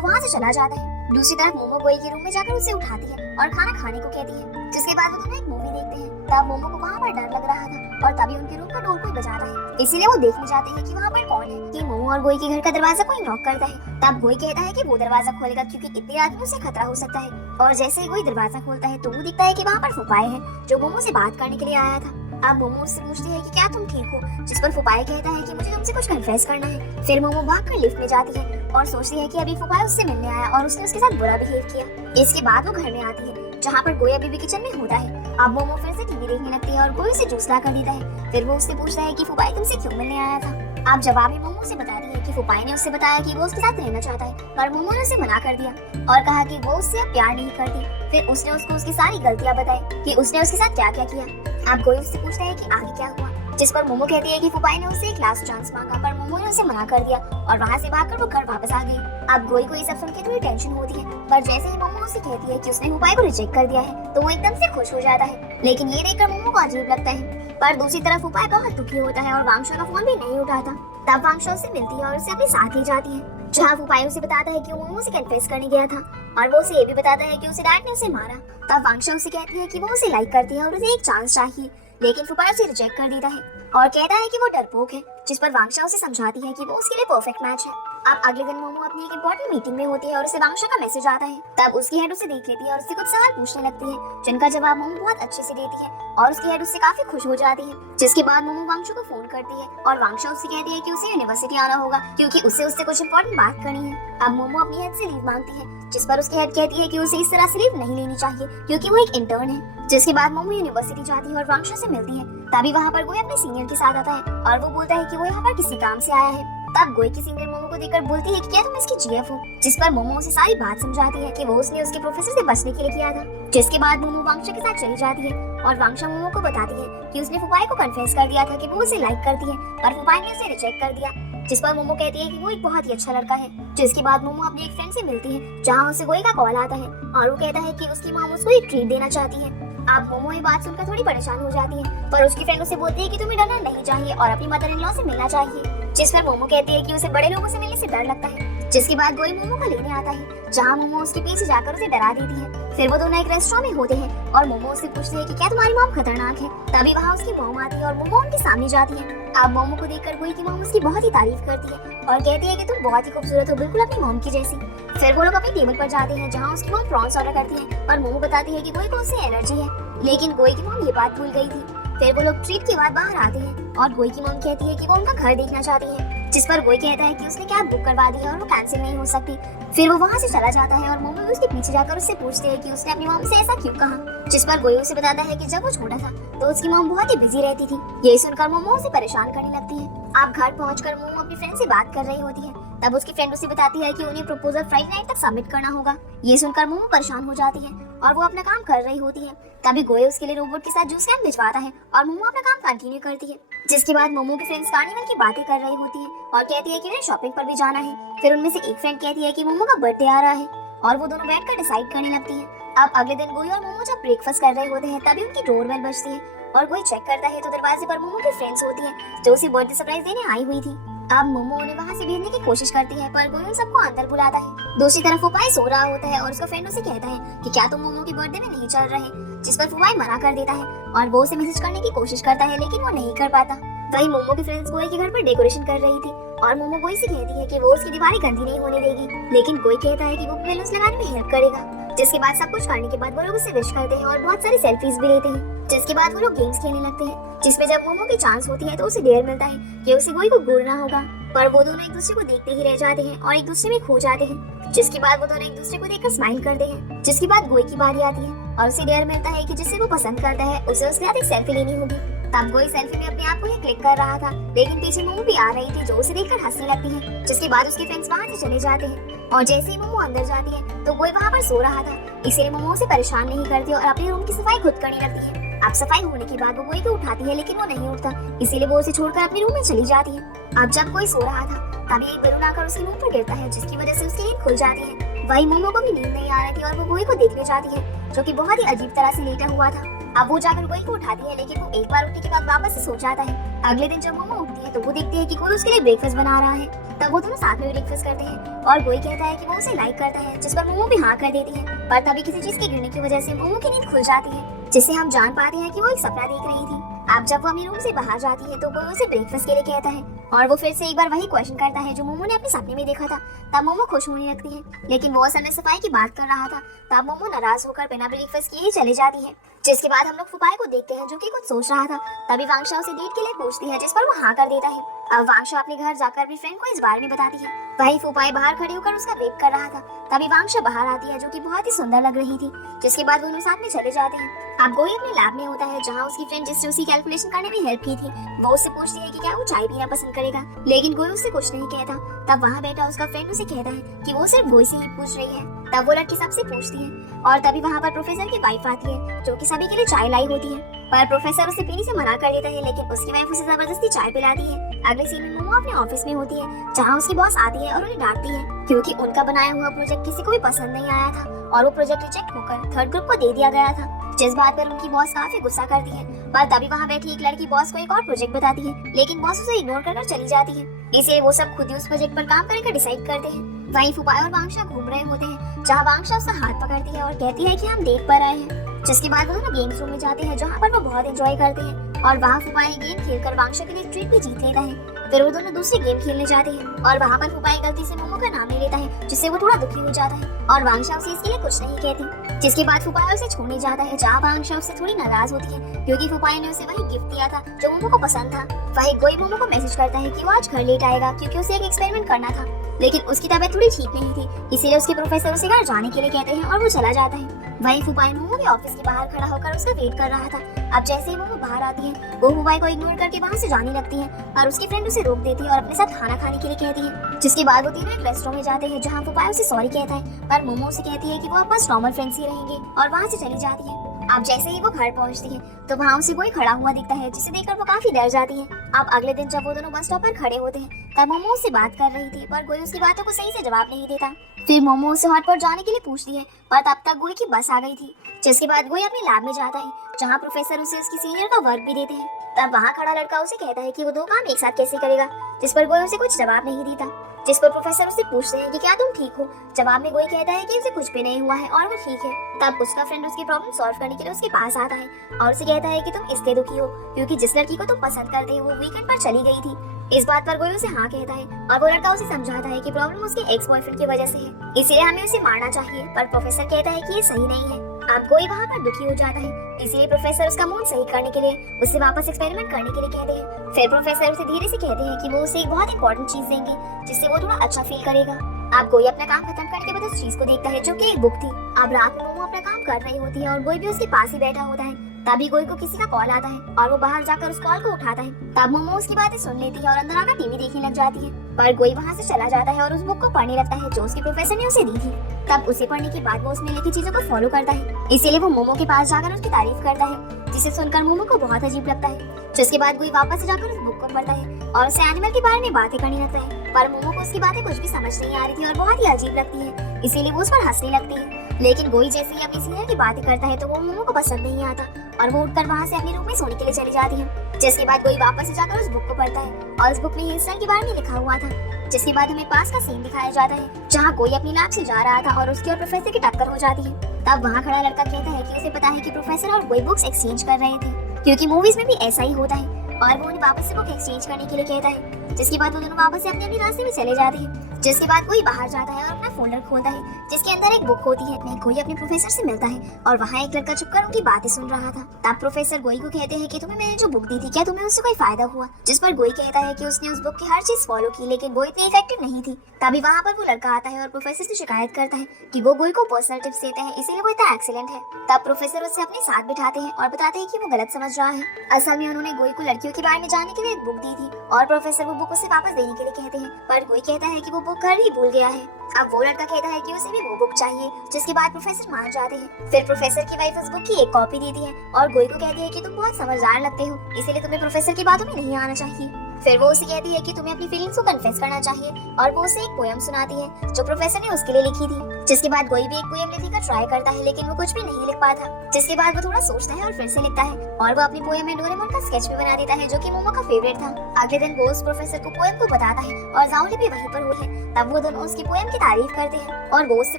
वहाँ से चला जाता है। दूसरी तरफ मोमो गोई के रूम में जाकर उसे उठाती है और खाना खाने को कहती है, जिसके बाद वो दोनों एक मूवी देखते हैं। तब मोमो को वहाँ पर डर लग रहा था और तभी उनके रूम का डोर कोई बजाता है, इसीलिए वो देखने जाते हैं कि वहाँ पर कौन है। कि मोमो और गोई के घर का दरवाजा कोई नॉक करता है। तब गोई कहता है कि वो दरवाजा खोलेगा क्योंकि इतने आदमी से खतरा हो सकता है। और जैसे ही गोई दरवाजा खोलता है तो वो दिखता है कि वहाँ पर फुफाई है जो मोमो से बात करने के लिए आया था। अब मोमो उससे पूछती है कि क्या तुम ठीक हो, जिस पर फुफाई कहता है कि मुझे तुमसे कुछ कन्फेस करना है। फिर मोमो भागकर लिफ्ट में जाती है और सोचती है कि अभी फुफाई उससे मिलने आया और उसने उसके साथ बुरा बिहेव किया। इसके बाद वो घर में आती है जहाँ पर गोई अभी भी किचन में होता है। अब मोमो फिर से टीवी देखने लगती है और गोई उसे जूस ला कर देता है। फिर वो उससे पूछता है कि फुफाई तुमसे क्यों मिलने आया था। अब जवाब में मोमो उसे बताती है कि फुफाई ने उससे बताया कि वो उसके साथ रहना चाहता है, पर मोमो ने उसे मना कर दिया और कहा कि वो उससे अब प्यार नहीं करती। फिर उसने उसको उसकी सारी गलतियां बताई कि उसने उसके साथ क्या क्या किया। अब गोई उससे पूछता है कि आगे क्या हुआ, जिस पर मोमो कहती है कि फुफाई ने उससे एक लास्ट चांस मांगा, पर मोमो ने उसे मना कर दिया और वहाँ से भागकर वो घर वापस आ गई। अब गोई को ये सब सुन के थोड़ी टेंशन होती है, पर जैसे ही मोमो उसे कहती है कि उसने फुफाई को रिजेक्ट कर दिया है तो वो एकदम से खुश हो जाता है। लेकिन ये देखकर मोमो को अजीब लगता है। पर दूसरी तरफ फुफाई बहुत दुखी होता है और वांगशो का फोन भी नहीं उठाता। तब वांगशो से मिलती है और उसे अपने साथ ले जाती है, जहाँ फुफाई उसे बताता है कि वो मोमो से कन्फेस करने गया था और वो उसे ये भी बताता है कि उसे डैड ने उसे मारा। तब वांगशो उसे कहती है कि वो उसे लाइक करती है और उसे एक चांस चाहिए, लेकिन फुफाई उसे रिजेक्ट कर देता है और कहता है कि वो डरपोक है, जिस पर वांगशा उसे समझाती है कि वो उसके लिए परफेक्ट मैच है। अब अगले दिन मोमो अपनी एक इंपॉर्टेंट मीटिंग में होती है और उसे वांगशा का मैसेज आता है। तब उसकी हेड उसे देख लेती है और उससे कुछ सवाल पूछने लगती है, जिनका जवाब मोमो बहुत अच्छे से देती है और उसकी हेड उससे काफी खुश हो जाती है। जिसके बाद मोमो वांगशा को फोन करती है और वांगशा उससे कहती है कि उसे यूनिवर्सिटी आना होगा क्योंकि उसे उससे कुछ इंपॉर्टेंट बात करनी है। अब मोमो अपनी हेड से लीव मांगती है, जिस पर उसकी हेड कहती है कि उसे इस तरह से लीव नहीं लेनी चाहिए क्योंकि वो एक इंटर्न है। जिसके बाद मोमो यूनिवर्सिटी जाती है और वांगशा से मिलती है। तभी वहाँ पर गोई अपने सीनियर के साथ आता है और वो बोलता है कि वो यहाँ पर किसी काम से आया है। तब गोई की सीनियर मोमो को देखकर बोलती है कि क्या तुम इसकी जीएफ हो, जिस पर मोमो उसे सारी बात समझाती है कि वो उसने उसके प्रोफेसर से बचने के लिए किया था। जिसके बाद मोमो वांगशा के साथ चली जाती है और वांगशा मोमो को बताती है कि उसने फुफाई को कन्फेस कर दिया था कि वो उसे लाइक करती है, पर फुफाई ने उसे रिजेक्ट कर दिया। जिस पर मोमो कहती है कि वो एक बहुत ही अच्छा लड़का है। जिसके बाद मोमो अपनी एक फ्रेंड से मिलती है, जहाँ उसे गोई का कॉल आता है और वो कहता है कि उसकी मॉम उसको एक ट्रीट देना चाहती है। अब मोमो ये बात सुनकर थोड़ी परेशान हो जाती है, पर उसकी फ्रेंड उसे बोलती है कि तुम्हें डरना नहीं चाहिए और अपनी मदर इन लॉ से मिलना चाहिए। जिस पर मोमो कहती है कि उसे बड़े लोगों से मिलने से डर लगता है। जिसके बाद गोई मोमो को लेने आता है, जहाँ मोमो उसके पीछे जाकर उसे डरा देती है। फिर वो दोनों एक रेस्टोरेंट में होते हैं और मोमो उससे पूछती है कि क्या तुम्हारी मॉम खतरनाक है। तभी वहाँ उसकी मॉम आती है और मोमो उनके सामने जाती है। अब मोमो को देखकर गोई की मॉम उसकी बहुत ही तारीफ करती है और कहती है कि तुम बहुत ही खूबसूरत हो, बिल्कुल अपनी मॉम की जैसी। फिर वो लोग अपनी टेबल पर जाते हैं, जहाँ उसकी मॉम प्रॉन्स ऑर्डर करती है और मोमो बताती है कि गोई को उससे एलर्जी है, लेकिन गोई की मॉम ये बात भूल गई थी। फिर वो लोग ट्रीट के बाद बाहर आते हैं और गोई की मॉम कहती है कि वो उनका घर देखना चाहती है, जिस पर गोई कहता है कि उसने कैब बुक करवा दी है और वो कैंसिल नहीं हो सकती। फिर वो वहाँ से चला जाता है और मोमो भी उसके पीछे जाकर उससे पूछते हैं कि उसने अपनी मॉम से ऐसा क्यों कहा। जिस पर गोई उसे बताता है कि जब वो छोटा था तो उसकी मॉम बहुत ही बिजी रहती थी। यही सुनकर मोमो उसे परेशान करने लगती है। आप घर पहुंचकर मोमो अपनी फ्रेंड से बात कर रही होती है। तब उसकी फ्रेंड उसे बताती है कि उन्हें प्रपोजल फ्राइडे नाइट तक सबमिट करना होगा। ये सुनकर मोमो परेशान हो जाती है और वो अपना काम कर रही होती है। तभी गोई उसके लिए रोबोट के साथ जूस कैन भिजवाता है और मोमो अपना काम कंटिन्यू करती है। जिसके बाद मोमो की फ्रेंड्स कार्निवल की बातें कर रही होती है और कहती है कि उन्हें शॉपिंग पर भी जाना है। फिर उनमें से एक फ्रेंड कहती है कि मोमो का बर्थडे आ रहा है और वो दोनों बैठकर डिसाइड करने लगती है। अब अगले दिन गोई और मोमो जब ब्रेकफास्ट कर रहे होते हैं तभी उनकी डोरबेल बजती है और गोई चेक करता है तो दरवाजे पर मोमो की फ्रेंड्स होती हैं जो उसे बर्थडे सरप्राइज देने आई हुई थी। अब मोमो उन्हें वहाँ से भेजने की कोशिश करती है, पर गोई उन सबको अंदर बुलाता है। दूसरी तरफ फुफाई सो रहा होता है और उसका फ्रेंड उसे कहता है कि क्या तुम मोमो के बर्थडे में नहीं चल रहे, जिस पर फुफाई मना कर देता है और वो उसे मैसेज करने की कोशिश करता है, लेकिन वो नहीं कर पाता। वही मोमो की फ्रेंड्स गोई के घर पर डेकोरेशन कर रही थी और मोमो गोई से कहती है कि वो उसकी दीवारें गंदी नहीं होने देगी, लेकिन गोई कहता है कि वो बैलून्स लगाने में हेल्प करेगा। जिसके बाद सब कुछ करने के बाद वो लोग उससे विश करते हैं और बहुत सारी सेल्फीज भी लेते हैं। जिसके बाद वो लोग गेम्स खेलने लगते हैं, जिसमें जब मोमो की चांस होती है तो उसे डेयर मिलता है कि उसे गोई को घूरना होगा, पर वो दोनों एक दूसरे को देखते ही रह जाते हैं और एक दूसरे में खो जाते हैं। जिसके बाद वो दोनों एक दूसरे को देखकर स्माइल करते हैं। जिसके बाद गोई की बारी आती है और उसे डेयर मिलता है कि जिससे वो पसंद करता है उसे उसके साथ एक सेल्फी लेनी होगी। तब गोई सेल्फी में अपने आप को ही क्लिक कर रहा था, लेकिन पीछे मोमो भी आ रही थी जो उसे देखकर हंसने लगती है। जिसके बाद उसके फ्रेंड्स वहाँ से चले जाते हैं और जैसे ही मोमो अंदर जाती है तो गोई वहाँ पर सो रहा था, इसीलिए मोमो उसे परेशान नहीं करती और अपने रूम की सफाई खुद करने लगती है। अब सफाई होने के बाद वो गोई को उठाती है, लेकिन वो नहीं उठता, इसीलिए वो उसे छोड़कर अपने रूम में चली जाती है। अब जब कोई सो रहा था तभी एक बैलून आकर उसके मुंह पर गिरता है, जिसकी वजह से उसकी नींद खुल जाती है। वही मोमो को भी नींद नहीं आ रही थी और वो गोई को देखने जाती है जो कि बहुत ही अजीब तरह से लेटा हुआ था। अब वो जाकर गोई को उठाती है, लेकिन वो एक बार उठने के बाद वापस से सो जाता है। अगले दिन जब मोमो उठती है तो वो देखती है कि कोई उसके लिए ब्रेकफास्ट बना रहा है। तब वो दोनों साथ में ब्रेकफास्ट करते हैं और गोई कहता है कि वो उसे लाइक करता है, जिस पर मोमो भी हाँ कर देती है। पर तभी किसी चीज के गिरने की वजह से मोमो की नींद खुल जाती है, जिससे हम जान पाते हैं कि वो एक सपना देख रही थी। अब जब वो अपने रूम से बाहर जाती है तो वो उसे ब्रेकफास्ट के लिए कहता है और वो फिर से एक बार वही क्वेश्चन करता है जो मोमो ने अपने सपने में देखा था। तब मोमो खुश होने लगती है, लेकिन वो असल में सफाई की बात कर रहा था। तब मोमो नाराज होकर बिना ब्रेकफास्ट किए ही चली जाती है। जिसके बाद हम लोग फुपाई को देखते हैं जो कि कुछ सोच रहा था। तभी वांगशा उसे डेट के लिए पूछती है, जिस पर वो हाँ कर देता है। अब वांगशा अपने घर जाकर अपनी फ्रेंड को इस बारे में बताती है। वही फुपाई बाहर खड़ी होकर उसका वेट कर रहा था। तभी वांगशा बाहर आती है जो कि बहुत ही सुंदर लग रही थी। जिसके बाद दोनों साथ में चले जाते हैं। अब गोई अपने लैब में होता है, जहाँ उसकी फ्रेंड जिसने उसी कैलकुलेशन करने में हेल्प की थी, वो उससे पूछती है कि क्या वो चाय पीना पसंद करेगा, लेकिन गोई उससे कुछ नहीं कहता। तब वहाँ बैठा उसका फ्रेंड उसे कहता है कि वो सिर्फ गोई से ही पूछ रही है। तब वो लड़की सबसे पूछती है और तभी वहाँ पर प्रोफेसर की वाइफ आती है जो कि सभी के लिए चाय लाई होती है। पर प्रोफेसर उसे पीने से मना कर देता है, लेकिन उसकी वाइफ उसे जबरदस्ती चाय पिलाती है। अगले सीन में मोमो अपने ऑफिस में होती है, जहाँ उसकी बॉस आती है और उन्हें डांटती है क्योंकि उनका बनाया हुआ प्रोजेक्ट किसी को भी पसंद नहीं आया था और वो प्रोजेक्ट रिजेक्ट होकर थर्ड ग्रुप को दे दिया गया था। जिस बात पर उनकी बॉस काफी गुस्सा करती है। पर तभी वहाँ बैठी एक लड़की बॉस को एक और प्रोजेक्ट बताती है, लेकिन बॉस उसे इग्नोर कर चली जाती है। इसलिए वो सब खुद ही उस प्रोजेक्ट पर काम करने का डिसाइड करते हैं। वहीं फुपाई और वांगशा घूम रहे होते हैं, जहाँ वांगशा उसका हाथ पकड़ती है और कहती है कि हम डेट पर आए हैं। जिसके बाद वो दोनों गेम्स रूम में जाते हैं, जहाँ पर वो बहुत एंजॉय करते हैं और वहाँ फुपाई गेम खेलकर वांगशा के लिए ट्रीट भी जीत लेता है। फिर वो दोनों दूसरे गेम खेलने जाते हैं और वहाँ पर फुपाई गलती से मोमो का नाम ले लेता है, जिससे वो थोड़ा दुखी हो जाता है और वांगशा उसे इसके लिए कुछ नहीं कहती। जिसके बाद फुपाई उसे छोड़ने जाता है, जहाँ वांगशा उससे थोड़ी नाराज होती है क्योंकि फुपाई ने उसे वही गिफ्ट दिया था जो मोमो को पसंद था। वही गोई मोमो को मैसेज करता है कि वो आज घर लेट आएगा क्योंकि उसे एक एक्सपेरिमेंट करना था, लेकिन उसकी तबीयत थोड़ी ठीक नहीं थी, इसीलिए उसके प्रोफेसर उसे घर जाने के लिए कहते हैं और वो चला जाता है। वहीं फुपाई मोमो के ऑफिस के बाहर खड़ा होकर उसका वेट कर रहा था। अब जैसे ही मोमो बाहर आती है, वो फुपाई को इग्नोर करके वहाँ से जाने लगती है और उसकी फ्रेंड उसे रोक देती है और अपने साथ खाना खाने के लिए कहती है। जिसके बाद वो तीनों एक रेस्टोरेंट में जाते हैं, जहाँ फुपाई उसे सॉरी कहता है, पर मोमो उसे कहती है कि वो बस नॉर्मल फ्रेंड्स ही रहेंगे और वहाँ से चली जाती है। अब जैसे ही वो घर पहुंचती है तो वहाँ उसे कोई खड़ा हुआ दिखता है, जिसे देखकर वो काफी डर जाती है। अब अगले दिन जब वो दोनों बस स्टॉप पर खड़े होते हैं, तब मोमो उससे बात कर रही थी, पर गोई उसकी बातों को सही से जवाब नहीं देता। फिर मोमो उसे हॉट पर जाने के लिए पूछती है, पर तब तक गोई की बस आ गई थी। जिसके बाद गोई अपने लैब में जाता है, जहाँ प्रोफेसर उसे उसकी सीनियर का वर्क भी देते हैं। तब वहाँ खड़ा लड़का उसे कहता है कि वो दो काम एक साथ कैसे करेगा, जिस पर गोई उसे कुछ जवाब नहीं देता। जिस पर प्रोफेसर उससे पूछते हैं कि क्या तुम ठीक हो। जवाब में गोई कहता है कि उसे कुछ भी नहीं हुआ है और वो ठीक है। तब उसका फ्रेंड उसकी प्रॉब्लम सॉल्व करने के लिए उसके पास आता है और उसे कहता है कि तुम इसलिए दुखी हो क्योंकि जिस लड़की को तुम पसंद करते हो वो वीकेंड पर चली गई थी। इस बात पर गोई उसे हाँ कहता है और वो लड़का उसे समझाता है कि प्रॉब्लम उसके एक्स बॉयफ्रेंड की वजह से है, इसलिए हमें उसे मारना चाहिए। पर प्रोफेसर कहता है कि ये सही नहीं है। अब गोई वहाँ पर दुखी हो जाता है, इसलिए प्रोफेसर उसका मूड सही करने के लिए उसे वापस एक्सपेरिमेंट करने के लिए कहते हैं। फिर प्रोफेसर उसे धीरे से कहते हैं कि वो उसे एक बहुत इंपॉर्टेंट चीज देंगे, जिससे वो थोड़ा अच्छा फील करेगा। अब गोई अपना काम खत्म करके बाद उस चीज को देखता है जो कि एक बुक थी। अब रात में मोमो अपना काम कर रही होती है और गोई भी उसके पास ही बैठा होता है। तभी गोई को किसी का कॉल आता है और वो बाहर जाकर उस कॉल को उठाता है। तब मोमो उसकी बातें सुन लेती है और अंदर आकर टीवी देखने लग जाती है। पर गोई वहाँ से चला जाता है और उस बुक को पढ़ने लगता है जो उसके प्रोफेसर ने उसे दी थी। तब उसे पढ़ने के बाद वो उसमें लिखी चीजों को फॉलो करता है, इसीलिए वो मोमो के पास जाकर उसकी तारीफ करता है, जिसे सुनकर मोमो को बहुत अजीब लगता है। जिसके बाद गोई वापस जाकर उस बुक को पढ़ता है और उसे एनिमल के बारे में बातें करने लगता है। पर मोमो को उसकी बातें कुछ भी समझ नहीं आ रही थी और बहुत ही अजीब लगती है, इसीलिए वो उस पर हंसने लगती है। लेकिन गोई जैसे ही अपनी सीनियर की बातें करता है तो वो मोमो को पसंद नहीं आता और वो उठकर वहाँ से अपने रूम में सोने के लिए चली जाती है। जिसके बाद गोई वापस जाकर उस बुक को पढ़ता है और उस बुक में हेयरस्टाइल के बारे में लिखा हुआ था। जिसके बाद हमें पास का सीन दिखाया जाता है, जहाँ कोई अपनी लैब से जा रहा था और उसकी और प्रोफेसर की टक्कर हो जाती है। तब वहाँ खड़ा लड़का कहता है कि उसे पता है कि प्रोफेसर और गोई बुक्स एक्सचेंज कर रहे थे, क्योंकि मूवीज में भी ऐसा ही होता है, और वो उन्हें वापस से बुक एक्सचेंज करने के लिए कहता है। जिसके बाद वो दोनों वापस से अपने अपने रास्ते में चले जाते हैं। जिसके बाद कोई बाहर जाता है और अपना फोल्डर खोलता है, जिसके अंदर एक बुक होती है। कोई अपने प्रोफेसर से मिलता है और वहाँ एक लड़का चुपकर उनकी बातें सुन रहा था। तब प्रोफेसर गोई को कहते हैं कि तुम्हें मैंने जो बुक दी थी, क्या तुम्हें उससे कोई फायदा हुआ? जिस पर गोई कहता है कि उसने उस बुक की हर चीज फॉलो की, लेकिन वो इतनी इफेक्टिव नहीं थी। तभी वहाँ पर वो लड़का आता है और प्रोफेसर से शिकायत करता है कि वो गोई को पर्सनल टिप्स देते हैं, इसीलिए वो इतना एक्सीलेंट है। तब प्रोफेसर उससे अपने साथ बिठाते हैं और बताते हैं कि वो गलत समझ रहा है। असल में उन्होंने गोई को लड़कियों के बारे में जानने के लिए एक बुक दी थी और प्रोफेसर वो बुक उसे वापस देने के लिए कहते हैं, पर गोई कहता है कि वो बुक घर ही भूल गया है। अब वो लड़का कहता है कि उसे भी वो बुक चाहिए, जिसके बाद प्रोफेसर मान जाते हैं। फिर प्रोफेसर की वाइफ उस बुक की एक कॉपी देती है और गोई को कहती है कि तुम बहुत समझदार लगते हो, इसीलिए तुम्हें प्रोफेसर की बातों में नहीं आना चाहिए। फिर वो उसे कहती है कि तुम्हें अपनी फीलिंग्स को कन्फेस करना चाहिए और वो उसे एक पोयम सुनाती है जो प्रोफेसर ने उसके लिए लिखी थी। जिसके बाद गोई भी एक पोयम लिखने का ट्राई करता है लेकिन वो कुछ भी नहीं लिख पाता। जिसके बाद वो थोड़ा सोचता है और फिर से लिखता है और वो अपनी पोयम में डोरेमोन का स्केच भी बना देता है जो कि मोमो का फेवरेट था। अगले दिन वो उस प्रोफेसर को पोयम को बताता है और जाओली भी वहीं पर हुई है। तब वो दोनों उसकी पोयम की तारीफ करते हैं और वो उससे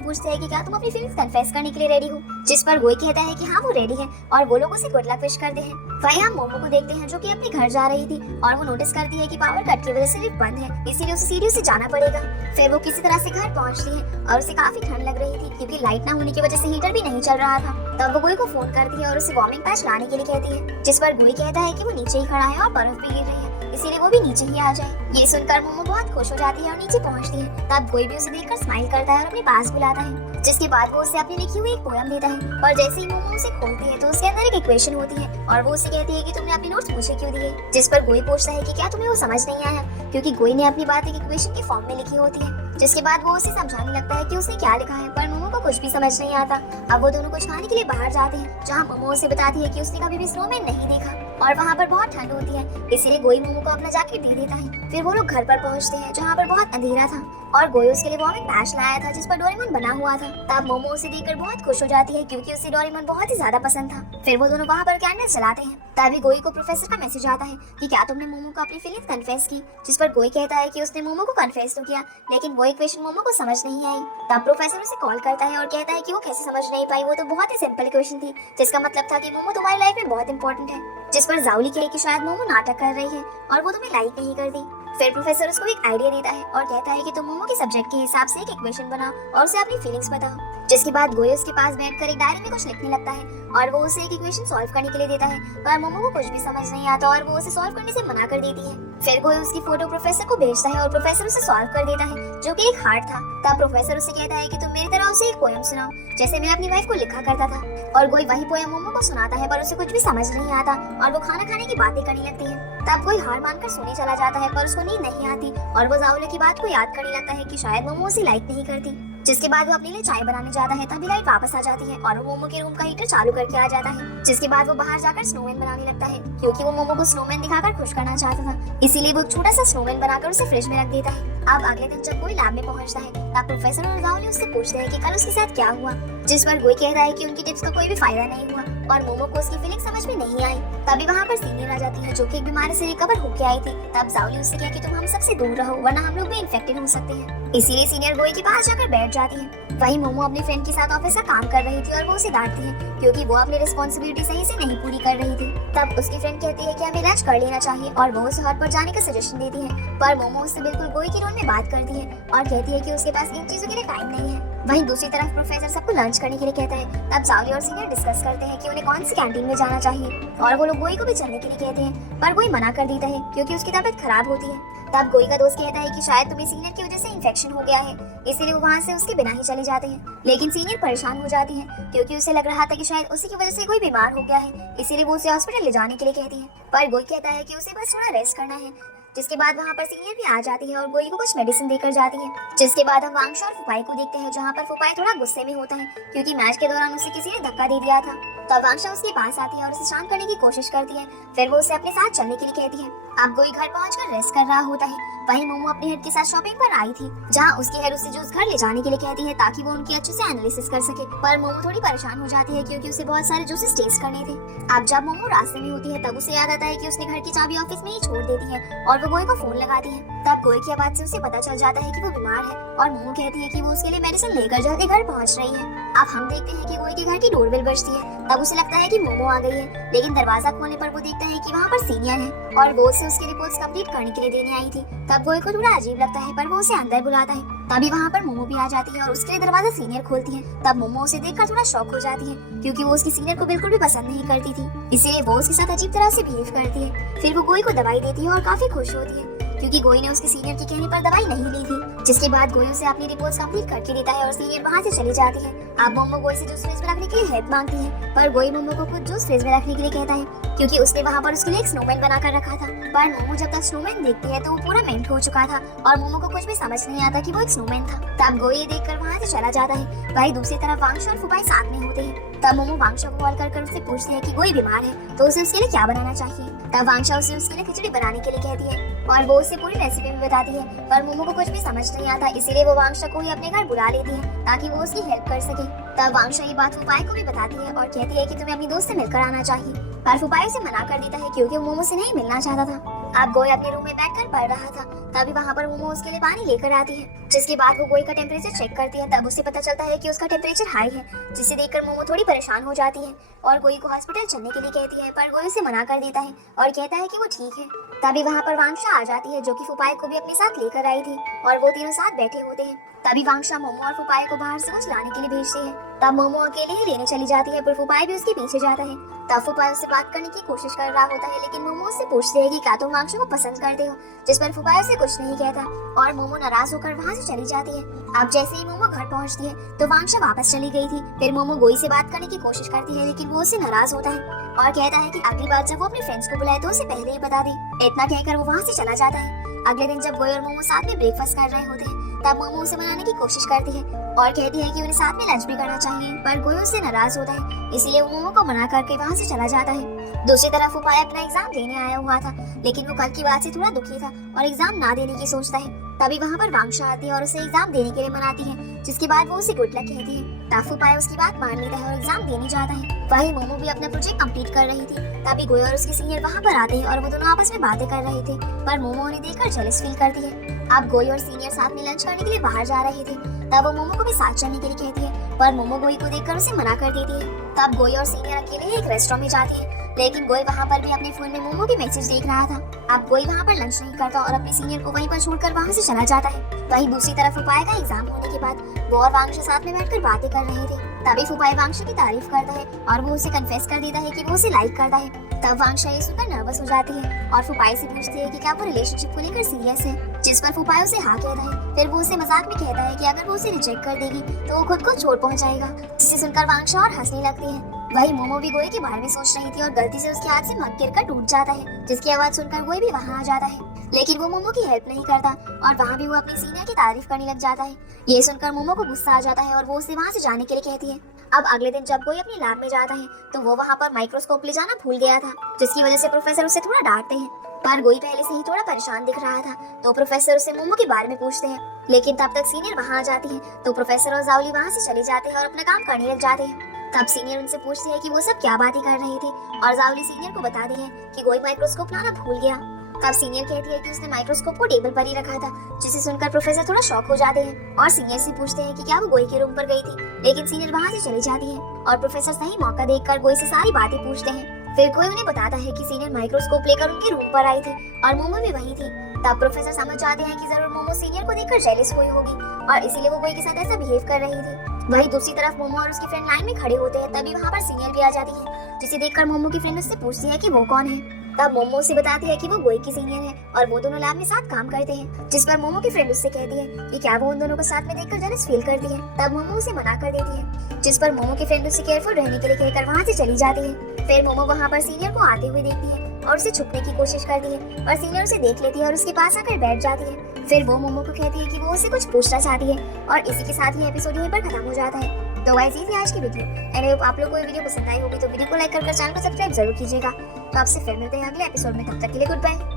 पूछते हैं कि क्या तुम अपनी फीलिंग्स कन्फेस करने के लिए रेडी हो। जिस पर गोई कहता है कि हाँ वो रेडी है और वो लोग उसे गुड लक विश करते हैं। वहीं हम मोमो को देखते हैं जो कि अपने घर जा रही थी और वो नोटिस करती है कि पावर कट की वजह से लिफ्ट बंद है, इसीलिए उसे सीढ़ियों से जाना पड़ेगा। फिर वो किसी तरह से घर पहुंचती है और उसे काफी ठंड लग रही थी क्योंकि लाइट ना होने की वजह से हीटर भी नहीं चल रहा था। तब वो गोई को फोन करती है और उसे वार्मिंग पैच लाने के लिए कहती है। जिस पर गोई कहता है कि वो नीचे ही खड़ा है और बर्फ भी गिर रही है, इसीलिए वो भी नीचे ही आ जाए। ये सुनकर मोमो बहुत खुश हो जाती है और नीचे पहुंचती है। तब गोई भी उसे देखकर स्माइल करता है और अपने पास बुलाता है। जिसके बाद वो उसे अपनी लिखी हुई एक पोयम देता है और जैसे ही मोमो उसे खोलती है तो उसके अंदर एक इक्वेशन होती है और वो उसे कहती है कि तुमने अपने नोट्स मुझे क्यों दिए। जिस पर गोई पूछता है कि क्या तुम्हें वो समझ नहीं आया, क्योंकि गोई ने अपनी बात एक इक्वेशन के फॉर्म में लिखी होती है। जिसके बाद वो उसे समझाने लगता है कि उसने क्या लिखा है, पर मोमो को कुछ भी समझ नहीं आता। अब वो दोनों कुछ खाने के लिए बाहर जाते हैं जहाँ मोमो उसे बताती है कि उसने कभी भी स्नोमैन नहीं देखा और वहाँ पर बहुत ठंड होती है, इसीलिए गोई मोमो को अपना जैकेट दे देता है। फिर वो लोग घर पर पहुँचते हैं जहाँ पर बहुत अंधेरा था और गोई उसके लिए वार्मिंग पैच लाया था जिस पर डोरेमोन बना हुआ था। तब मोमो उसे देखकर बहुत खुश हो जाती है क्योंकि उसे डोरेमोन बहुत ही ज्यादा पसंद था। फिर वो दोनों वहाँ पर कैंडल जलाते हैं। तभी गोई को प्रोफेसर का मैसेज आता है कि क्या तुमने मोमो को अपनी फीलिंग्स कन्फेस की। जिस पर गोई कहता है कि उसने मोमो को कन्फेस तो किया लेकिन वो इक्वेशन मोमो को समझ नहीं आई। तब प्रोफेसर उसे कॉल करता है और कहता है कि वो कैसे समझ नहीं पाई, वो तो बहुत ही सिंपल इक्वेशन थी जिसका मतलब था कि मोमो तुम्हारी लाइफ में बहुत इंपॉर्टेंट है। जिस पर जाओली कहे कि शायद मोमो नाटक कर रही है और वो तुम्हें लाइक नहीं करती। फिर प्रोफेसर उसको एक आइडिया देता है और कहता है कि तुम मोमो के सब्जेक्ट के हिसाब से एक इक्वेशन बनाओ और उसे अपनी फीलिंग्स बताओ। जिसके बाद गोई उसके पास बैठकर एक डायरी में कुछ लिखने लगता है और वो उसे एक इक्वेशन सॉल्व करने के लिए देता है, पर मोमो को कुछ भी समझ नहीं आता और वो उसे सॉल्व करने से मना कर देती है। फिर गोई उसकी फोटो प्रोफेसर को भेजता है और प्रोफेसर उसे सॉल्व कर देता है जो कि एक हार्ट था। तब प्रोफेसर उसे कहता है कि तुम मेरी तरह उसे एक पोयम सुनाओ जैसे मैं अपनी वाइफ को लिखा करता था। और गोई वही पोयम मोमो को सुनाता है पर उसे कुछ भी समझ नहीं आता और वो खाना खाने की बातें करने लगती है। तब कोई हार मानकर सोने चला जाता है पर उसको नींद नहीं आती और वो जाओले की बात को याद करने लगता है कि शायद मोमो उसे लाइक नहीं करती। जिसके बाद वो अपने लिए चाय बनाने जाता है तभी लाइट वापस आ जाती है और वो मोमो के रूम का हीटर चालू करके आ जाता है। जिसके बाद वो बाहर जाकर स्नोमैन बनाने लगता है क्योंकि वो मोमो को स्नोमैन दिखाकर खुश करना चाहता था, इसीलिए वो छोटा सा स्नोमैन बनाकर उसे फ्रिज में रख देता है। अब अगले दिन जब कोई लैब में पहुंचता है तब प्रोफेसर और जाओली उससे पूछते हैं कि कल उसके साथ क्या हुआ। जिस पर गोई कहता है कि उनकी टिप्स का कोई भी फायदा नहीं हुआ और मोमो को उसकी फीलिंग समझ में नहीं आई। तभी वहाँ पर सीनियर आ जाती है जो कि एक बीमारी से रिकवर होकर आई थी। तब जाओली उससे कहे कि तुम हम सबसे दूर रहो वरना हम लोग भी इन्फेक्टेड हो सकते हैं, इसीलिए सीनियर गोई के पास जाकर बैठ जाती है। वहीं मोमो अपनी फ्रेंड के साथ ऑफिस का काम कर रही थी और वो उसे डांटती है क्योंकि वो अपनी रिस्पॉन्सिबिलिटी सही से नहीं पूरी कर रही थी। तब उसकी फ्रेंड कहती है कि हमें लंच कर लेना चाहिए और वो उसे हॉट पर जाने का सजेशन देती है, पर मोमो उससे बिल्कुल गोई की रोल में बात करती है और कहती है कि उसके पास इन चीजों के लिए टाइम नहीं है। वहीं दूसरी तरफ प्रोफेसर सबको लंच करने के लिए कहता है। तब जाओली और सीनियर डिस्कस करते हैं कि उन्हें कौन सी कैंटीन में जाना चाहिए और वो लोग गोई को भी चलने के लिए कहते हैं, पर गोई मना कर देता है क्योंकि उसकी तबीयत खराब होती है। तब गोई का दोस्त कहता है कि शायद तुम्हें सीनियर की वजह से इन्फेक्शन हो गया है, इसीलिए वो वहाँ से उसके बिना ही चले जाते हैं। लेकिन सीनियर परेशान हो जाती है क्योंकि उसे लग रहा था कि शायद उसी की वजह से कोई बीमार हो गया है, इसीलिए वो उसे हॉस्पिटल ले जाने के लिए कहती है, पर गोई कहता है कि उसे बस थोड़ा रेस्ट करना है। जिसके बाद वहाँ पर सीनियर भी आ जाती है और गोई को कुछ मेडिसिन देकर जाती है। जिसके बाद हम वांगशा और फुपाई को देखते हैं जहाँ पर फुपाई थोड़ा गुस्से में होता है क्योंकि मैच के दौरान उसे किसी ने धक्का दे दिया था। तब वांगशा उसके पास आती है और उसे शांत करने की कोशिश करती है, फिर वो उसे अपने साथ चलने के लिए कहती है। अब गोई घर पहुंचकर रेस्ट कर रहा होता है। वहीं मोमो अपनी हेड के साथ शॉपिंग पर आई थी जहाँ उसकी हेड उसे जूस घर ले जाने के लिए कहती है ताकि वो उनकी अच्छे से एनालिसिस कर सके, पर मोमो थोड़ी परेशान हो जाती है क्योंकि उसे बहुत सारे जूसेस टेस्ट करने थे। अब जब मोमो रास्ते में होती है तब उसे याद आता है कि उसने घर की चाबी ऑफिस में ही छोड़ देती है और वो गोई को फोन लगाती है। तब गोई की आवाज से उसे पता चल जाता है कि वो बीमार है और मोमो कहती है कि वो उसके लिए मेडिसिन लेकर जल्दी घर पहुंच रही है। अब हम देखते हैं कि गोई के घर की डोरबेल बजती है। तब उसे लगता है कि मोमो आ गई है, लेकिन दरवाजा खोलने पर वो देखता है कि वहाँ पर सीनियर है और वो उसे उसकी रिपोर्ट्स कंप्लीट करने के लिए देने आई थी। तब गोई को थोड़ा अजीब लगता है पर वो उसे अंदर बुलाता है। तभी वहाँ पर मोमो भी आ जाती है और उसके लिए दरवाजा सीनियर खोलती है। तब मोमो उसे देखकर थोड़ा शॉक हो जाती है क्योंकि वो उसकी सीनियर को बिल्कुल भी पसंद नहीं करती थी, इसीलिए वो उसके साथ अजीब तरह से बिहेव करती है। फिर वो गोई को दवाई देती है और काफी खुश होती है क्योंकि गोई ने उसके सीनियर के कहने पर दवाई नहीं ली थी। जिसके बाद गोई उसे अपनी रिपोर्ट्स कंप्लीट करके देता है और सीनियर वहाँ से चली जाती है। अब मोमो गोई से जूस फ्रिज में रखने के लिए हेल्प मांगती है, पर गोई मोमो को खुद जूस फ्रिज में रखने के लिए कहता है क्योंकि उसने वहाँ पर उसके लिए एक स्नोमैन बना कर रखा था। पर मोमो जब तक स्नोमैन देखती है तो वो पूरा मेल्ट हो चुका था और मोमो को कुछ भी समझ नहीं आता कि वो एक स्नोमैन था। तब गोई ये देखकर वहाँ से चला जाता है। वहीं दूसरी तरफ वांगशा और फुपाई साथ में होते हैं। तब मोमो वांगशा को कॉल कर उससे पूछती है कि गोई बीमार है तो उसे उसके लिए क्या बनाना चाहिए। तब वांगशा उसे उसके लिए खिचड़ी बनाने के लिए कहती है और वो उसे पूरी रेसिपी भी बताती है। पर मोमो को कुछ भी समझ नहीं आता, इसीलिए वो वांगशा को ही अपने घर बुला लेती है ताकि वो उसकी हेल्प कर सके। तब वांगशा ये बात फुपाई को भी बताती है और कहती है कि तुम्हें अपनी दोस्त से मिलकर आना चाहिए। पर फुपाई उसे मना कर देता है क्योंकि वो मोमो से नहीं मिलना चाहता था। अब गोई अपने रूम में बैठकर पढ़ रहा था। तभी वहाँ पर मोमो उसके लिए पानी लेकर आती है, जिसके बाद वो गोई का टेम्परेचर चेक करती है। तब उसे पता चलता है कि उसका टेम्परेचर हाई है, जिसे देखकर मोमो थोड़ी परेशान हो जाती है और गोई को हॉस्पिटल चलने के लिए कहती है। पर गोई उसे मना कर देता है और कहता है कि वो ठीक है। तभी वहाँ पर वांगशा आ जाती है जो कि फुपाई को भी अपने साथ लेकर आई थी और वो तीनों साथ बैठे होते हैं। तभी वांगशा मोमो और फुपाई को बाहर से कुछ लाने के लिए भेजती है। तब मोमो अकेले ही लेने चली जाती है पर फुपाई भी उसके पीछे जाता है। तब फुपाई उससे बात करने की कोशिश कर रहा होता है, लेकिन मोमो उससे पूछती है कि क्या तुम वांगशा को पसंद करते हो, जिस पर फुपाई उसे कुछ नहीं कहता और मोमो नाराज होकर वहाँ से चली जाती है। अब जैसे ही मोमो घर पहुँचती है तो वांगशा वापस चली गई थी। फिर मोमो गोई से बात करने की कोशिश करती है, लेकिन वो उससे नाराज होता है और कहता है कि अगली बार जब वो अपने फ्रेंड्स को बुलाए तो उसे पहले ही बता दे। इतना कहकर वो वहाँ से चला जाता है। अगले दिन जब गोई और मोमो साथ में ब्रेकफास्ट कर रहे होते हैं तब मोमो उसे मनाने की कोशिश करती है और कहती है कि उन्हें साथ में लंच भी करना चाहिए। पर गोई उससे नाराज होता है, इसीलिए वो मोमो को मना करके वहाँ से चला जाता है। दूसरी तरफ फुपाई अपना एग्जाम देने आया हुआ था, लेकिन वो कल की बात से थोड़ा दुखी था और एग्जाम ना देने की सोचता है। तभी वहाँ पर वांगशा आती है और उसे एग्जाम देने के लिए मनाती है, जिसके बाद वो उसे गुड लक कहती है। तब फुपाई उसकी बात मान लेता है और एग्जाम देने जाता है। वही मोमो भी अपना प्रोजेक्ट कंप्लीट कर रही थी। तभी गोई और उसके सीनियर वहाँ पर आते हैं और वो दोनों आपस में बातें कर रहे थे, पर मोमो उन्हें देखकर जेलस फील करती है। अब गोई और सीनियर साथ में लंच करने के लिए बाहर जा रहे थे। तब वो मोमो को भी साथ चलने के लिए कहती है, पर मोमो गोई को देखकर उसे मना कर देती है। तब गोई और सीनियर अकेले एक रेस्टोरेंट में जाते हैं, लेकिन गोई वहाँ पर भी अपने फोन में मोमो के मैसेज देख रहा था। अब गोई वहाँ पर लंच नहीं करता और अपने सीनियर को वहीं पर छोड़कर वहाँ से चला जाता है। वहीं दूसरी तरफ फुपाई का एग्जाम होने के बाद वो और वांगशा साथ में बैठकर बातें कर रहे थे। तभी फुपाई वांगशा की तारीफ करता है और वो उसे कन्फेस कर देता है कि वो उसे लाइक करता है। तब वांगशा ये सुनकर नर्वस हो जाती है और फुपाई से पूछती है कि क्या वो रिलेशनशिप को लेकर सीरियस है, जिस पर फुपाई उसे हाँ कहता है। फिर वो उसे मजाक में कहता है कि अगर वो उसे रिजेक्ट कर देगी तो वो खुद को चोट पहुंचाएगा, जिसे सुनकर वांगशा और हंसने लगती है। वही मोमो भी गोई के बारे में सोच रही थी और गलती से उसके हाथ से मग गिरकर टूट जाता है, जिसकी आवाज सुनकर गोई भी वहाँ आ जाता है। लेकिन वो मोमो की हेल्प नहीं करता और वहाँ भी वो अपनी सीनियर की तारीफ करने लग जाता है। ये सुनकर मोमो को गुस्सा आ जाता है और वो उसे वहाँ से जाने के लिए कहती है। अब अगले दिन जब गोई अपनी लैब में जाता है तो वो वहाँ पर माइक्रोस्कोप ले जाना भूल गया था, जिसकी वजह से प्रोफेसर उसे थोड़ा डांटते हैं। पर गोई पहले से ही थोड़ा परेशान दिख रहा था तो प्रोफेसर उससे मोमो के बारे में पूछते हैं, लेकिन तब तक सीनियर वहाँ आ जाती है तो प्रोफेसर और जाओली वहाँ से चले जाते हैं और अपना काम करने लग जाते हैं। तब सीनियर उनसे पूछती है कि वो सब क्या बातें कर रहे थे और जाओली सीनियर को बताती है कि गोई माइक्रोस्कोप लाना भूल गया। तब सीनियर कहती है कि उसने माइक्रोस्कोप को टेबल पर ही रखा था, जिसे सुनकर प्रोफेसर थोड़ा शॉक हो जाते हैं और सीनियर से पूछते हैं कि क्या वो गोई के रूम पर गई थी, लेकिन सीनियर वहाँ से चली जाती है और प्रोफेसर सही मौका देखकर गोई से सारी बातें पूछते हैं। फिर कोई उन्हें बताता है कि सीनियर माइक्रोस्कोप लेकर उनके रूम पर आई थी और मोमो भी वही थी। तब प्रोफेसर समझ जाते हैं कि जरूर मोमो सीनियर को देखकर जेलस हुई होगी और इसीलिए वो गोई के साथ ऐसा बिहेव कर रही थी। वहीं दूसरी तरफ मोमो और उसकी फ्रेंड लाइन में खड़े होते हैं। तभी वहाँ पर सीनियर भी आ जाती है, जिसे देखकर मोमो की फ्रेंड उससे पूछती है कि वो कौन है। तब मोमो उसे बताती है कि वो गोई की सीनियर है और वो दोनों लैब में साथ काम करते हैं, जिस पर मोमो की फ्रेंड उससे कहती है कि क्या वो उन दोनों को साथ में देखकर जेलस फील करती है। तब मोमो उसे मना कर देती है, जिस पर मोमो की फ्रेंड उससे केयरफुल रहने के लिए कहकर वहाँ से चली जाती है। फिर मोमो वहाँ पर सीनियर को आते हुए देखती है और उसे छुपने की कोशिश करती है और सीनियर उसे देख लेती है और उसके पास आकर बैठ जाती है। फिर वो मोमो को कहती है कि वो उसे कुछ पूछना चाहती है और इसी के साथ ही एपिसोड यहीं पर खत्म हो जाता है। तो गाइस ये थी आज की वीडियो। एंड आई होप आप लोगों को ये वीडियो पसंद आई होगी, तो वीडियो को लाइक कर चैनल को सब्सक्राइब जरूर कीजिएगा। तो आपसे फिर मिलते हैं अगले एपिसोड में, तब तक के लिए गुड बाय।